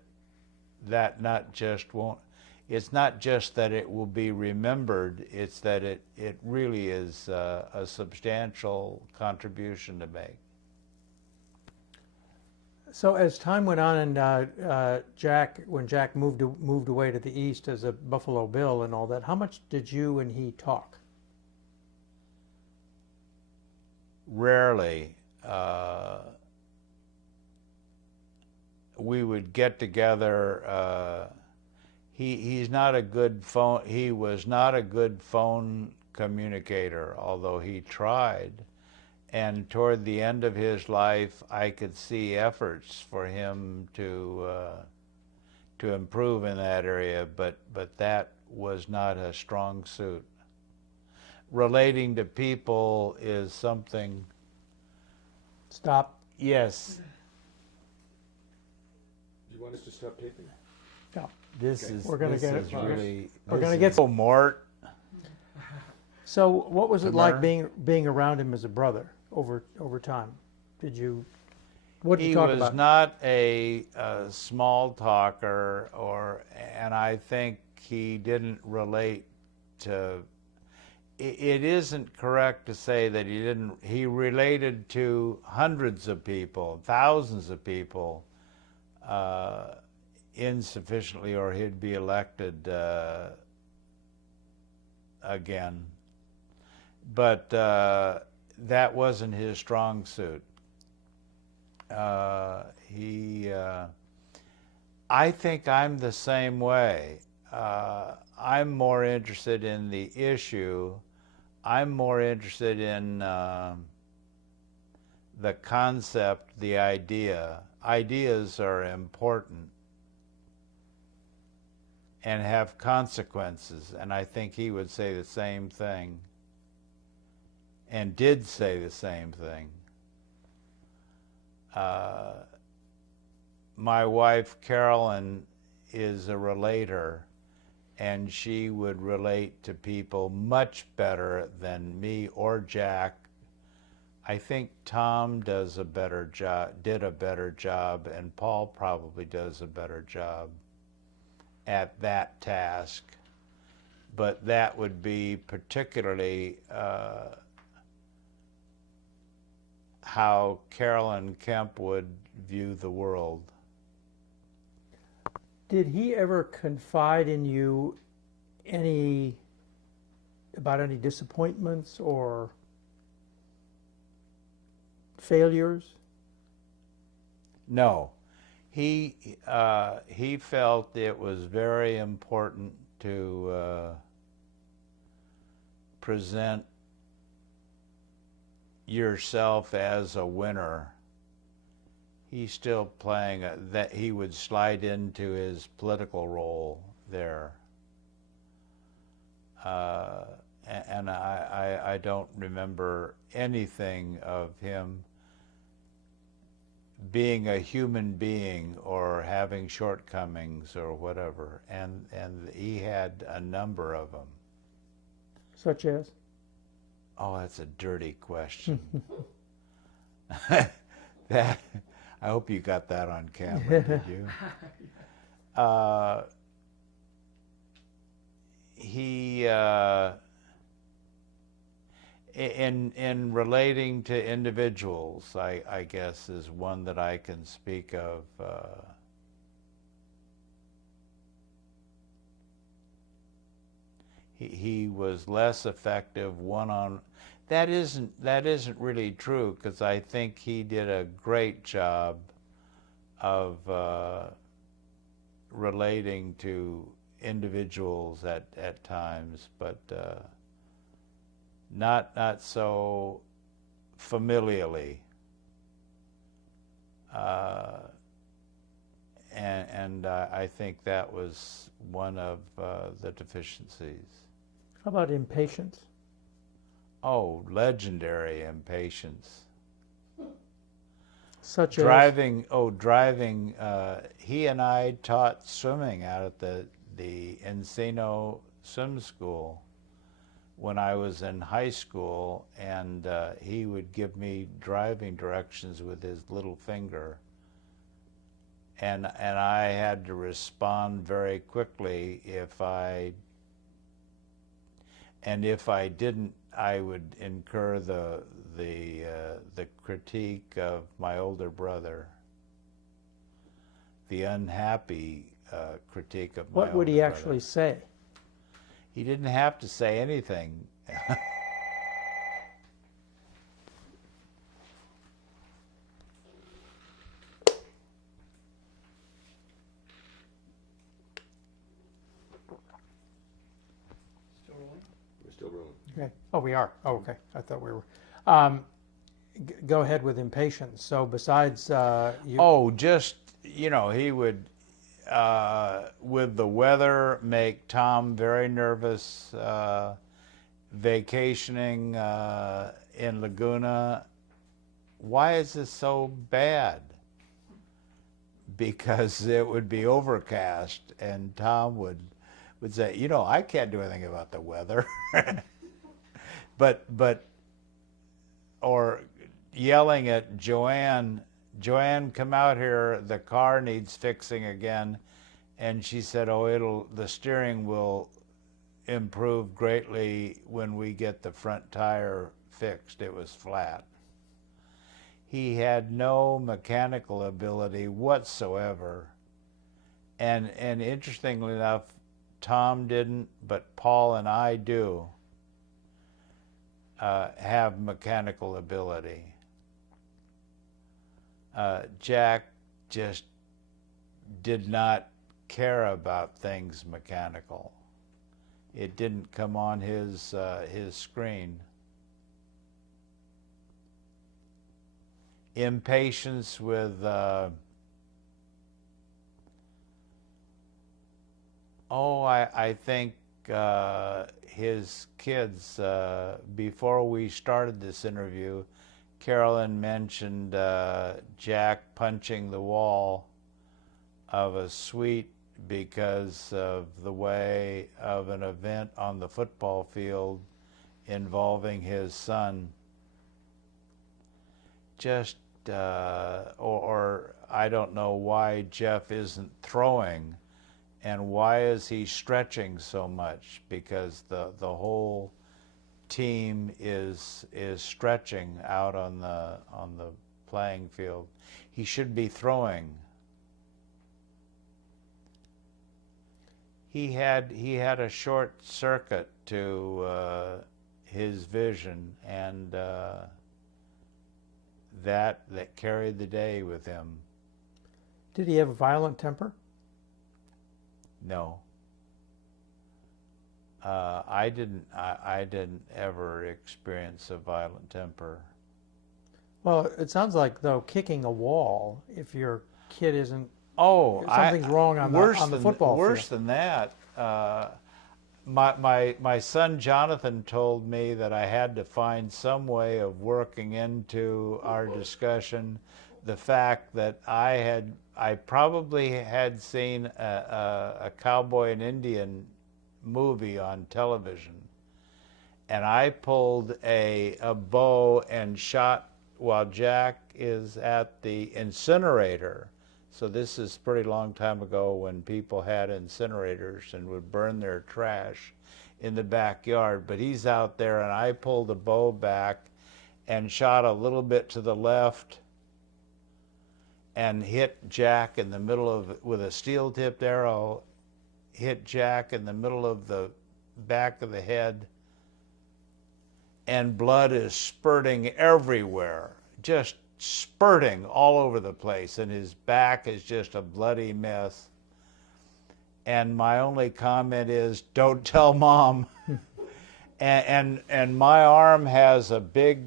not just won't. It's not just that it will be remembered. It's that it really is a substantial contribution to make. So as time went on, and when Jack moved away to the east as a Buffalo Bill and all that, how much did you and he talk? Rarely. We would get together. He was not a good phone communicator, although he tried. And toward the end of his life, I could see efforts for him to improve in that area, but that was not a strong suit. Relating to people is something. Stop. Yes. Do you want us to stop taping? No. This Okay. is. We're gonna this get is it. really. We're this gonna get is- Oh, Mort. So what was it like Tamara? being around him as a brother over time? What did He you talk was about? not a small talker, and I think he didn't relate to. It isn't correct to say that he didn't. He related to hundreds of people, thousands of people, insufficiently, or he'd be elected again. But that wasn't his strong suit. I think I'm the same way. I'm more interested in the issue. I'm more interested in the concept, the idea. Ideas are important and have consequences, and I think he would say the same thing, and did say the same thing. My wife Carolyn is a relator, and she would relate to people much better than me or Jack. I think Tom did a better job, and Paul probably does a better job at that task. But that would be particularly how Carolyn Kemp would view the world. Did he ever confide in you about any disappointments or failures? No, he felt it was very important to present yourself as a winner. He's still playing that. He would slide into his political role there, and I don't remember anything of him being a human being or having shortcomings or whatever, and he had a number of them. Such as? Oh, that's a dirty question. I hope you got that on camera, did you? in relating to individuals, I guess is one that I can speak of. He was less effective that isn't really true, because I think he did a great job of relating to individuals at times, but not so familially. And I think that was one of the deficiencies. How about impatience? Oh, legendary impatience. Such as Driving. He and I taught swimming out at the Encino Swim School when I was in high school, and he would give me driving directions with his little finger, and I had to respond very quickly if I didn't, I would incur the critique of my older brother, the unhappy critique of my older brother. what would he actually say? He didn't have to say anything. Still rolling? We're still rolling. Okay. Oh, we are. Oh, okay. I thought we were. Go ahead with impatience. So besides you. Oh, just, he would, with the weather, make Tom very nervous. Vacationing in Laguna. Why is this so bad? Because it would be overcast, and Tom would say, I can't do anything about the weather. but or yelling at Joanne, come out here, the car needs fixing again. And she said, the steering will improve greatly when we get the front tire fixed. It was flat. He had no mechanical ability whatsoever. And interestingly enough, Tom didn't, but Paul and I do have mechanical ability. Jack just did not care about things mechanical. It didn't come on his screen. Impatience with I think his kids, before we started this interview, Carolyn mentioned Jack punching the wall of a suite because of the way of an event on the football field involving his son. Just, or I don't know why Jeff isn't throwing, and why is he stretching so much? Because the whole team is stretching out on the playing field. He should be throwing. He had a short circuit to his vision, and that carried the day with him. Did he have a violent temper? No. I didn't ever experience a violent temper. Well, it sounds like, though, kicking a wall, if your kid isn't, Oh, something's wrong on the football worse field. than that. My son Jonathan told me that I had to find some way of working into our discussion the fact that I probably had seen a cowboy and Indian movie on television, and I pulled a bow and shot while Jack is at the incinerator. So this is a pretty long time ago when people had incinerators and would burn their trash. in the backyard, but he's out there, and I pulled the bow back and shot a little bit to the left and hit Jack in the middle of, with a steel-tipped arrow, hit Jack in the middle of the back of the head, and blood is spurting everywhere, just spurting all over the place, and his back is just a bloody mess. And my only comment is, don't tell Mom. and my arm has a big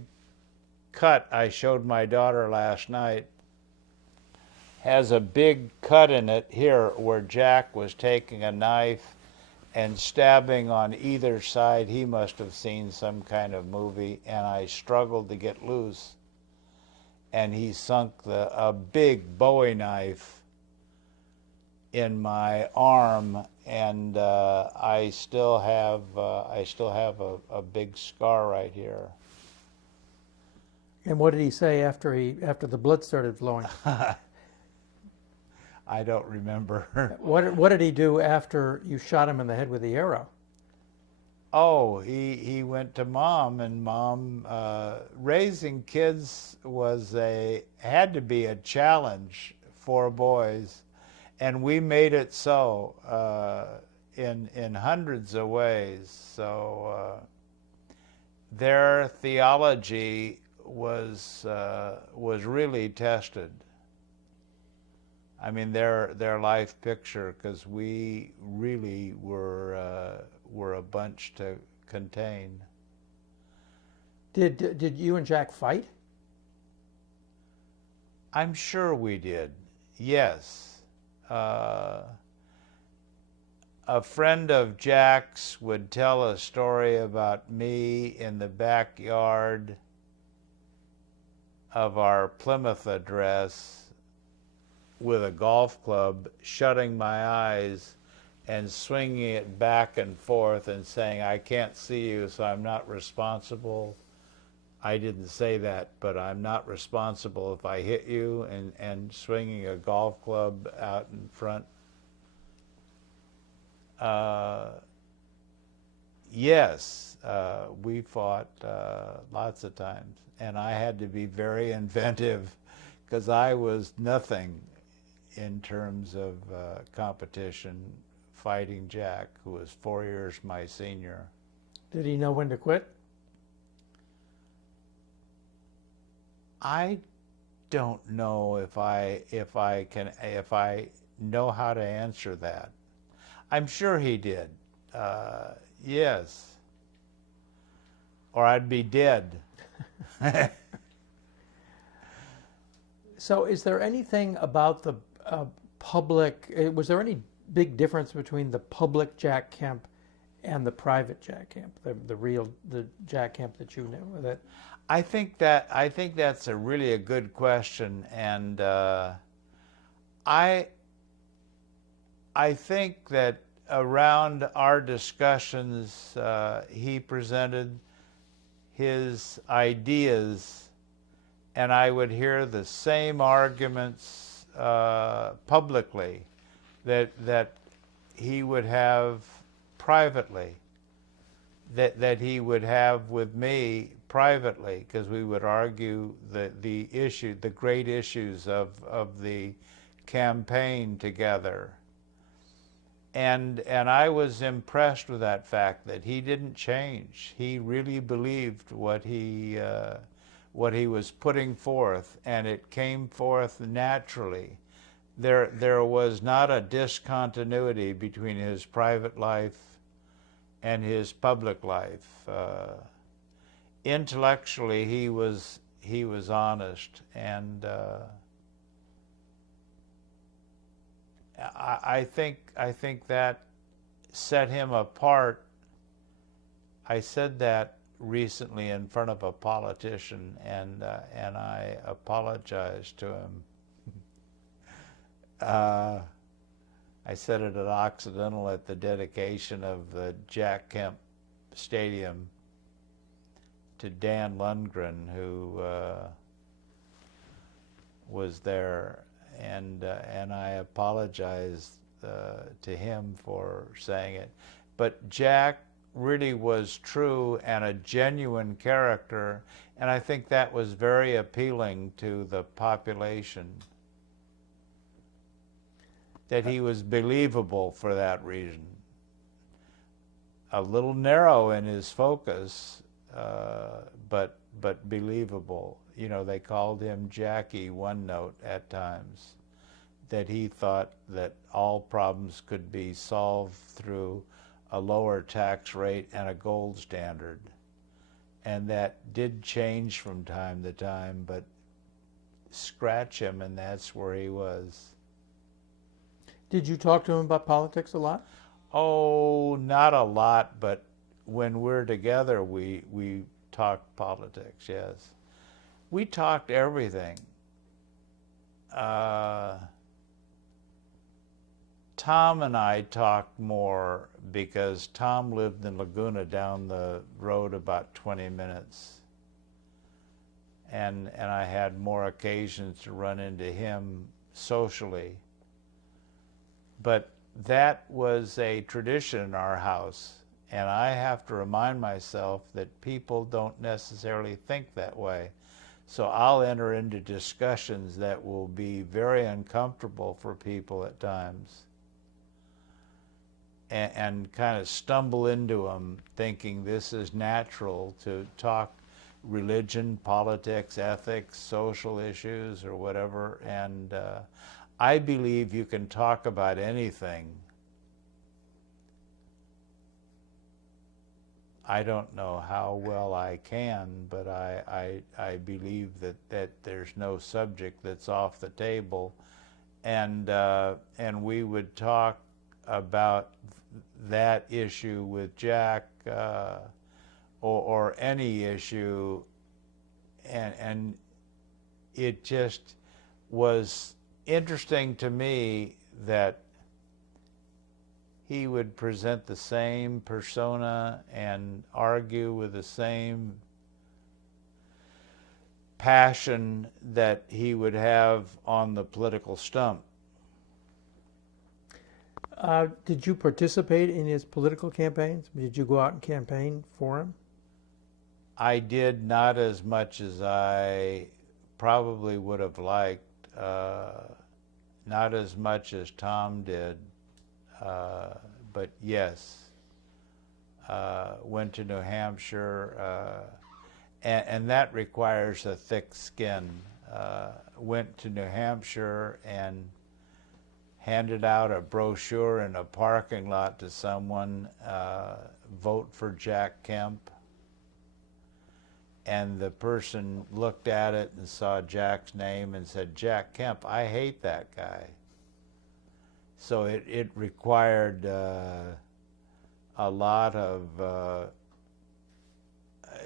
cut. I showed my daughter last night. Has a big cut in it here where Jack was taking a knife and stabbing on either side. He must have seen some kind of movie, and I struggled to get loose. And he sunk a big Bowie knife in my arm, and I still have a big scar right here. And what did he say after the blood started flowing? I don't remember. What did he do after you shot him in the head with the arrow? Oh, he went to Mom, and Mom, raising kids had to be a challenge for boys, and we made it so in hundreds of ways. So their theology was really tested. I mean, their life picture, because we really were a bunch to contain. Did you and Jack fight? I'm sure we did. Yes. A friend of Jack's would tell a story about me in the backyard of our Plymouth address with a golf club, shutting my eyes and swinging it back and forth and saying, I can't see you, so I'm not responsible. I didn't say that, but I'm not responsible if I hit you, and swinging a golf club out in front. Yes, we fought lots of times, and I had to be very inventive because I was nothing in terms of competition fighting Jack, who was 4 years my senior. Did he know when to quit? I don't know if I know how to answer that. I'm sure he did. Yes. Or I'd be dead. So is there anything about the public, was there any big difference between the public Jack Kemp and the private Jack Kemp, the Jack Kemp that you knew? I think that's a really good question, and I think that around our discussions, he presented his ideas, and I would hear the same arguments publicly that he would have privately, that he would have with me privately, because we would argue the great issues of the campaign together. And I was impressed with that fact that he didn't change. He really believed what he was putting forth, and it came forth naturally. There was not a discontinuity between his private life and his public life. Intellectually, he was honest, and I think that set him apart. I said that recently in front of a politician, and I apologized to him. I said it at Occidental at the dedication of the Jack Kemp Stadium to Dan Lundgren, who was there, and I apologized to him for saying it. But Jack really was true and a genuine character, and I think that was very appealing to the population, that he was believable for that reason. A little narrow in his focus, but believable. You know, they called him Jackie One Note at times, that he thought that all problems could be solved through a lower tax rate and a gold standard. And that did change from time to time, but scratch him and that's where he was. Did you talk to him about politics a lot? Oh, not a lot, but when we're together, we talk politics, yes. We talked everything. Tom and I talked more because Tom lived in Laguna down the road about 20 minutes. And I had more occasions to run into him socially. But that was a tradition in our house. And I have to remind myself that people don't necessarily think that way. So I'll enter into discussions that will be very uncomfortable for people at times. And kind of stumble into them thinking this is natural to talk religion, politics, ethics, social issues, or whatever. And I believe you can talk about anything. I don't know how well I can, but I believe that there's no subject that's off the table. And we would talk about that issue with Jack, or any issue, and it just was interesting to me that he would present the same persona and argue with the same passion that he would have on the political stump. Did you participate in his political campaigns? Did you go out and campaign for him? I did not as much as I probably would have liked, not as much as Tom did, but yes, went to New Hampshire, and that requires a thick skin. Went to New Hampshire and handed out a brochure in a parking lot to someone, vote for Jack Kemp. And the person looked at it and saw Jack's name and said, Jack Kemp, I hate that guy. So it required a lot of,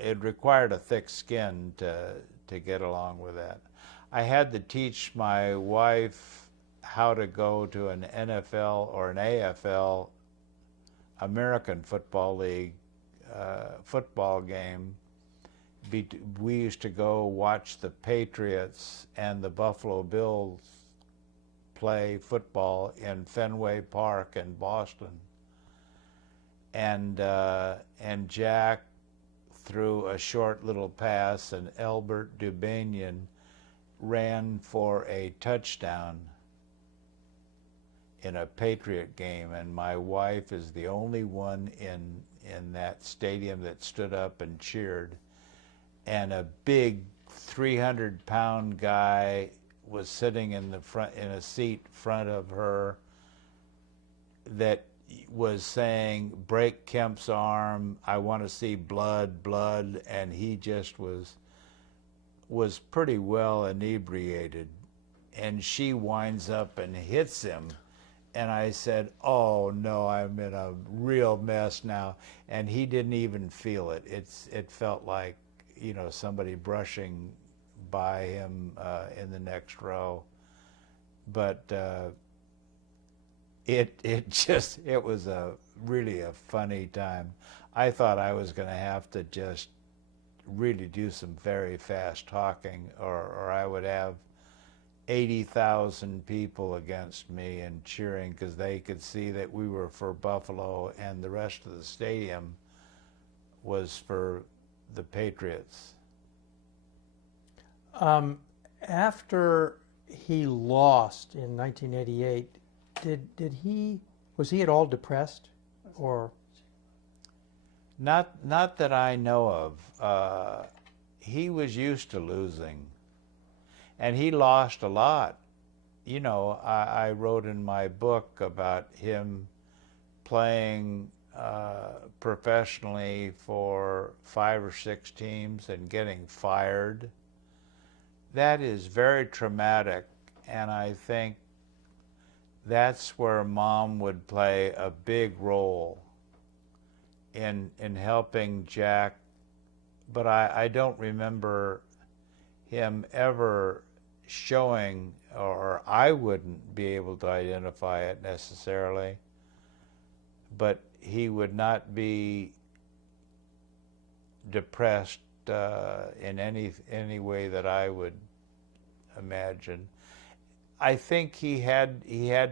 it required a thick skin to get along with that. I had to teach my wife how to go to an NFL or an AFL, American Football League, football game. We used to go watch the Patriots and the Buffalo Bills play football in Fenway Park in Boston. And Jack threw a short little pass, and Albert Dubanian ran for a touchdown in a Patriot game, and my wife is the only one in that stadium that stood up and cheered. And a big 300-pound guy was sitting in the front, in a seat front of her, that was saying, break Kemp's arm, I want to see blood, blood, and he just was pretty well inebriated. And she winds up and hits him. And I said, oh no, I'm in a real mess now. And he didn't even feel it. It felt like, you know, somebody brushing by him in the next row. But it was really a funny time. I thought I was going to have to just really do some very fast talking, or I would have 80,000 people against me and cheering because they could see that we were for Buffalo, and the rest of the stadium was for the Patriots. After he lost in 1988, was he at all depressed, or? Not that I know of. He was used to losing, and he lost a lot. You know, I wrote in my book about him playing professionally for 5 or 6 teams and getting fired. That is very traumatic, and I think that's where Mom would play a big role in helping Jack. But I don't remember him ever showing, or I wouldn't be able to identify it necessarily, but he would not be depressed in any way that I would imagine. I think he had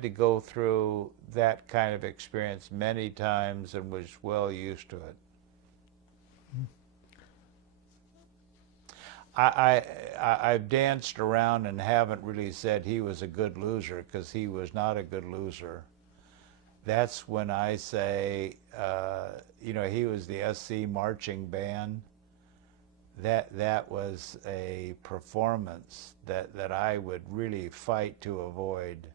to go through that kind of experience many times and was well used to it. I've danced around and haven't really said he was a good loser, because he was not a good loser. That's when I say, you know, he was the SC marching band. That was a performance that I would really fight to avoid,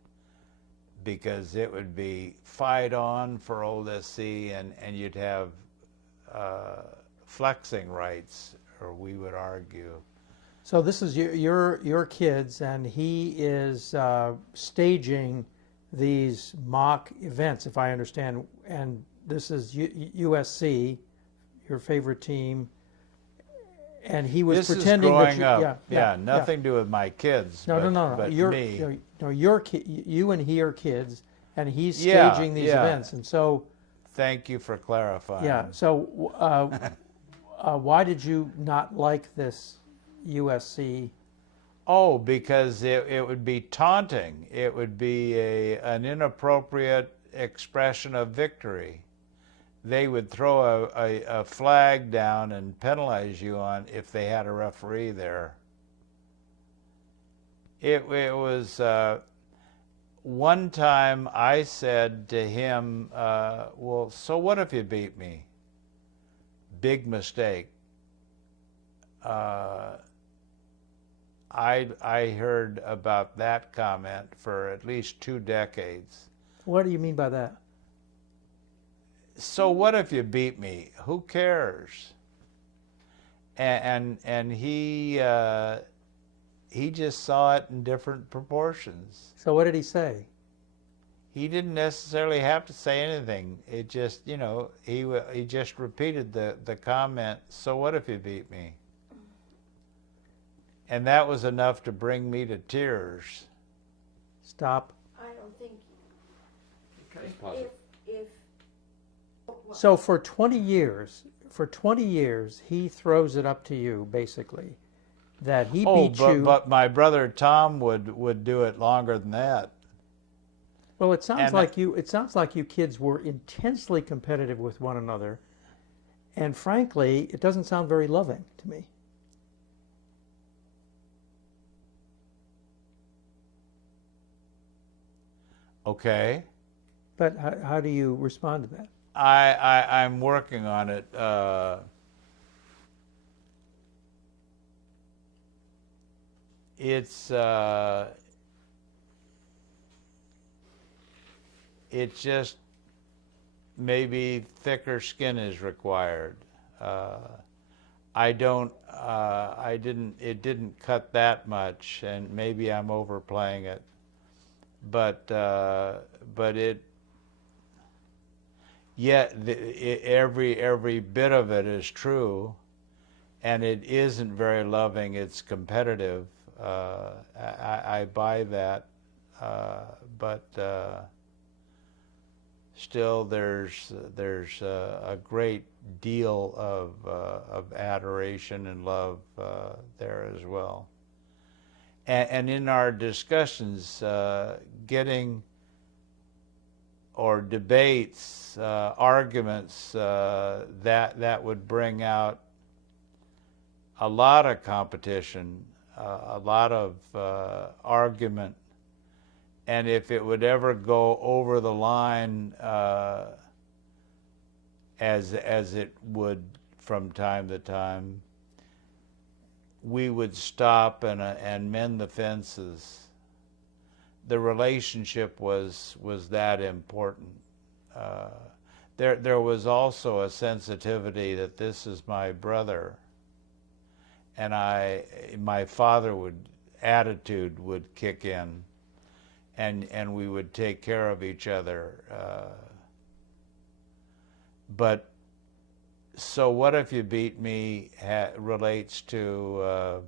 because it would be fight on for old SC, and you'd have flexing rights, or we would argue. So this is your kids, and he is staging these mock events, if I understand. And this is USC, your favorite team, and he was This pretending is growing that up. Yeah, nothing to do with my kids. No, but no. You and he are kids, and he's staging these events, and so. Thank you for clarifying. Yeah. So, why did you not like this USC? Oh, because it would be taunting. It would be an inappropriate expression of victory. They would throw a flag down and penalize you on if they had a referee there. It was one time I said to him, well, so what if you beat me? Big mistake. I heard about that comment for at least 2 decades. What do you mean by that? So what if you beat me? Who cares? And he just saw it in different proportions. So what did he say? He didn't necessarily have to say anything. It just, you know, he just repeated the comment, so what if you beat me? And that was enough to bring me to tears. Stop. I don't think, Okay. Pause it. So for 20 years, he throws it up to you, basically, that he beat you. But my brother Tom would do it longer than that. Well, it sounds like you kids were intensely competitive with one another, and frankly, it doesn't sound very loving to me. Okay. But how do you respond to that? I'm working on it. It's just maybe thicker skin is required. It didn't cut that much, and maybe I'm overplaying it. But every bit of it is true, and it isn't very loving. It's competitive. I buy that, but still, there's a great deal of adoration and love there as well. And in our discussions, getting or debates, arguments that would bring out a lot of competition, a lot of argument, and if it would ever go over the line, as it would from time to time, we would stop and mend the fences. The relationship was that important. There was also a sensitivity that this is my brother, and my father attitude would kick in, and we would take care of each other. But so what if you beat me relates to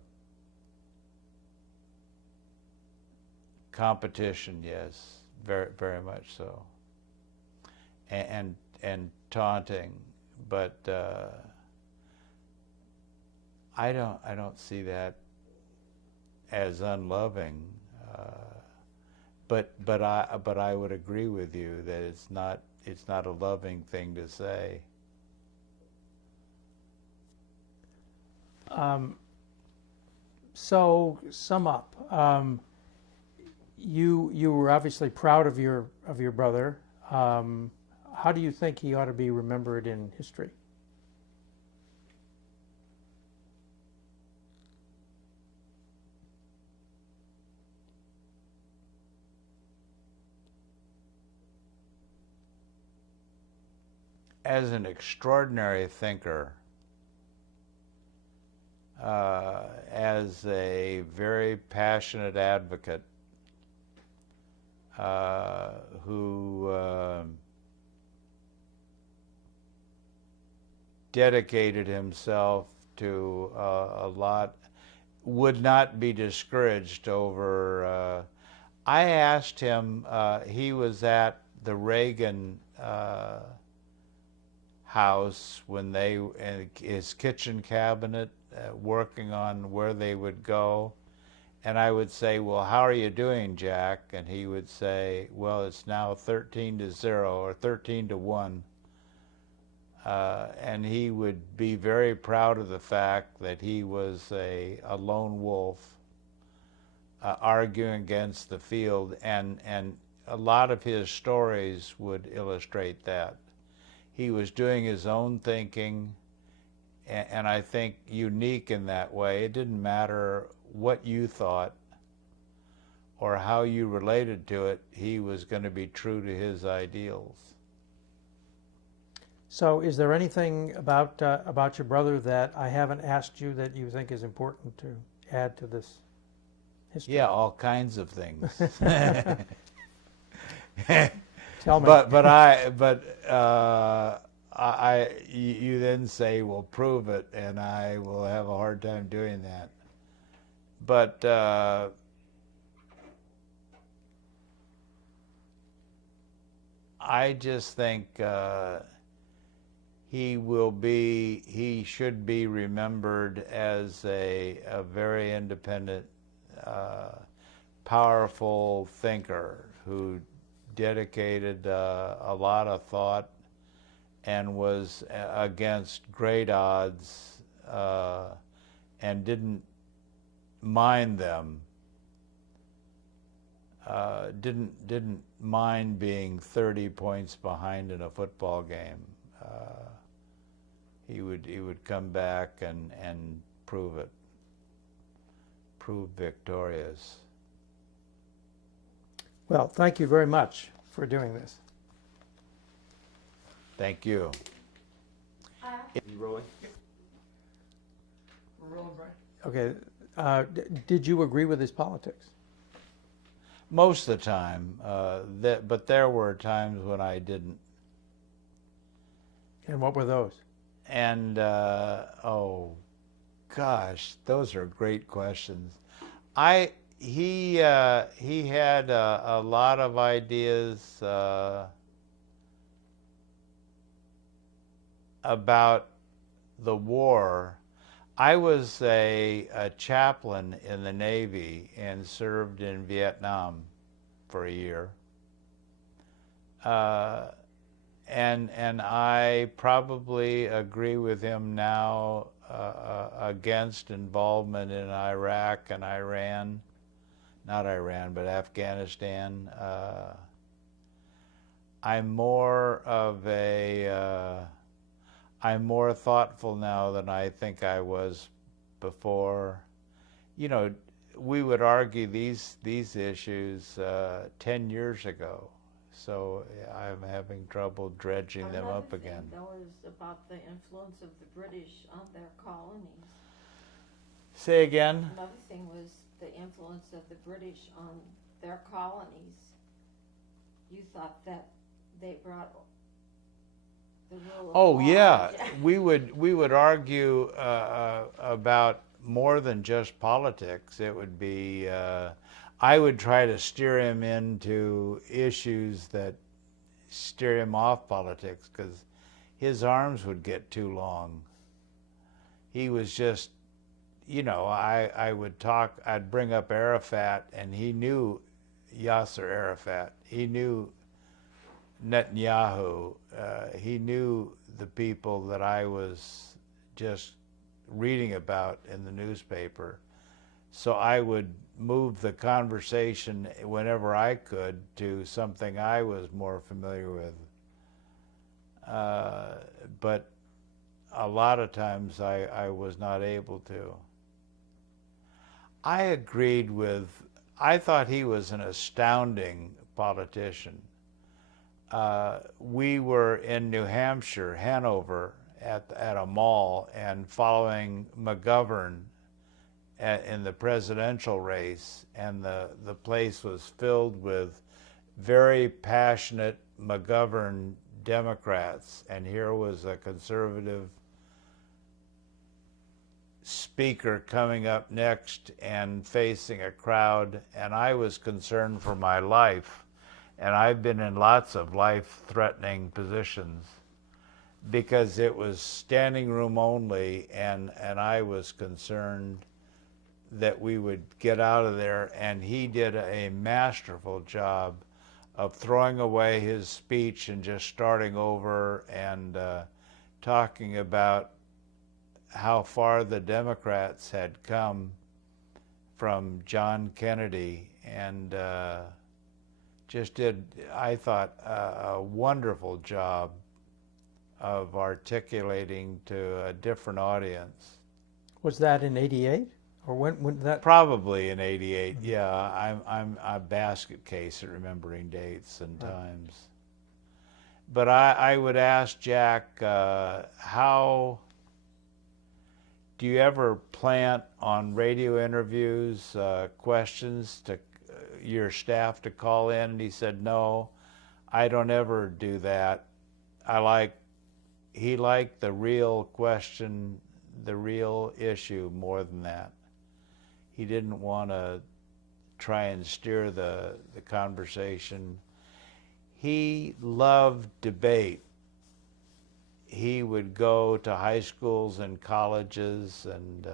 competition, yes, very, very much so, and taunting, but I don't see that as unloving, but I would agree with you that it's not a loving thing to say. So sum up. You were obviously proud of your brother. How do you think he ought to be remembered in history? As an extraordinary thinker, as a very passionate advocate, who dedicated himself to a lot, would not be discouraged over. I asked him, he was at the Reagan house when in his kitchen cabinet, working on where they would go, and I would say, well, how are you doing, Jack? And he would say, well, it's now 13-0 or 13-1. And he would be very proud of the fact that he was a lone wolf arguing against the field, and a lot of his stories would illustrate that. He was doing his own thinking, and I think unique in that way. It didn't matter what you thought or how you related to it, he was going to be true to his ideals. So is there anything about your brother that I haven't asked you that you think is important to add to this history? Yeah, all kinds of things. Tell me. You then say, well, prove it, and I will have a hard time doing that. But I just think he should be remembered as a very independent, powerful thinker who dedicated a lot of thought and was against great odds and didn't mind them. Didn't mind being 30 points behind in a football game. He would come back and prove it, prove victorious. Well, thank you very much for doing this. Thank you. You rolling? We're rolling, Brian. Okay. Did you agree with his politics? Most of the time, but there were times when I didn't. And what were those? And oh gosh, those are great questions. He had a lot of ideas about the war. I was a chaplain in the Navy and served in Vietnam for a year. And I probably agree with him now against involvement in Iraq and Iran, not Iran, but Afghanistan. I'm more thoughtful now than I think I was before. You know, we would argue these issues 10 years ago, so I'm having trouble dredging them up again. Another thing, though, is about the influence of the British on their colonies. Say again? Another thing was the influence of the British on their colonies. You thought that they brought the rule of Oh law. yeah, we would argue about more than just politics. It would be I would try to steer him into issues that steer him off politics, because his arms would get too long. He was just, you know, I'd bring up Arafat, and he knew Yasser Arafat. He knew Netanyahu. He knew the people that I was just reading about in the newspaper. So I would move the conversation whenever I could to something I was more familiar with. But a lot of times I was not able to. I thought he was an astounding politician. We were in New Hampshire, Hanover, at a mall, and following McGovern in the presidential race, and the place was filled with very passionate McGovern Democrats, and here was a conservative speaker coming up next and facing a crowd, and I was concerned for my life, and I've been in lots of life-threatening positions because it was standing room only, and I was concerned that we would get out of there, and he did a masterful job of throwing away his speech and just starting over and talking about how far the Democrats had come from John Kennedy, and just did, I thought, a wonderful job of articulating to a different audience. Was that in '88, or when that? Probably in '88. Yeah, I'm a basket case at remembering dates and times. But I would ask Jack, how do you ever plant on radio interviews questions to your staff to call in? And he said, no, I don't ever do that. He liked the real question, the real issue more than that. He didn't want to try and steer the conversation. He loved debate. He would go to high schools and colleges and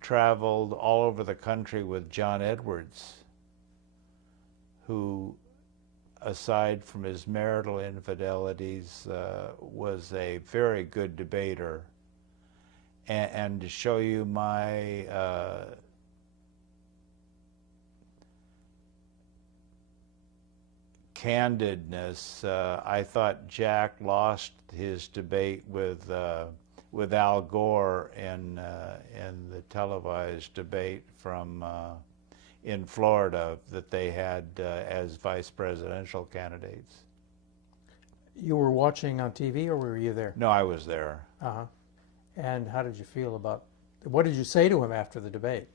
traveled all over the country with John Edwards, who, aside from his marital infidelities, was a very good debater. And to show you my candidness, I thought Jack lost his debate with Al Gore in the televised debate from in Florida that they had as vice presidential candidates. You were watching on TV, or were you there? No, I was there. Uh-huh. And how did you feel about? What did you say to him after the debate?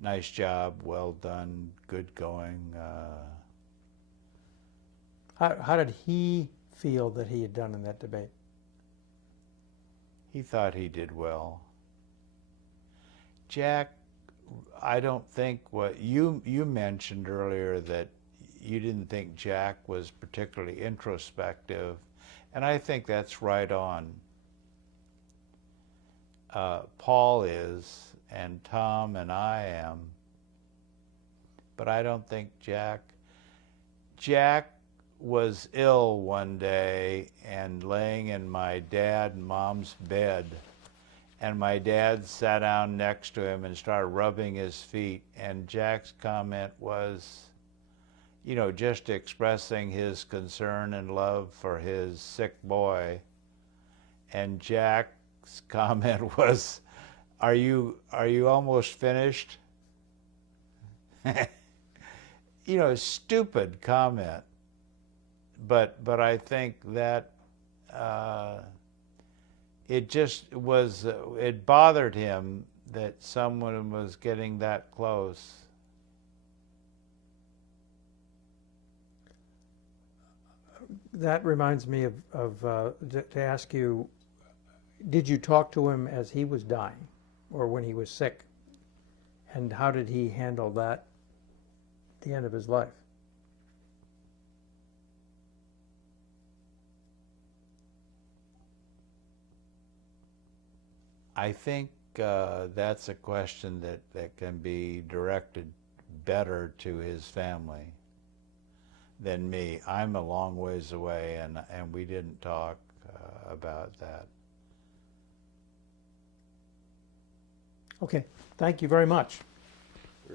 Nice job, well done, good going. How did he feel that he had done in that debate? He thought he did well. Jack, I don't think what you mentioned earlier, that you didn't think Jack was particularly introspective, and I think that's right on. Paul is, and Tom and I am, but I don't think Jack was ill one day and laying in my dad and mom's bed, and my dad sat down next to him and started rubbing his feet, and Jack's comment was, you know, just expressing his concern and love for his sick boy. And Jack's comment was, are you almost finished? You know, stupid comment. But I think that it just was, it bothered him that someone was getting that close. That reminds me of to ask you, did you talk to him as he was dying or when he was sick? And how did he handle that at the end of his life? I think that's a question that can be directed better to his family than me. I'm a long ways away, and we didn't talk about that. Okay, thank you very much.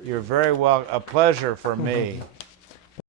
You're very well. A pleasure for me.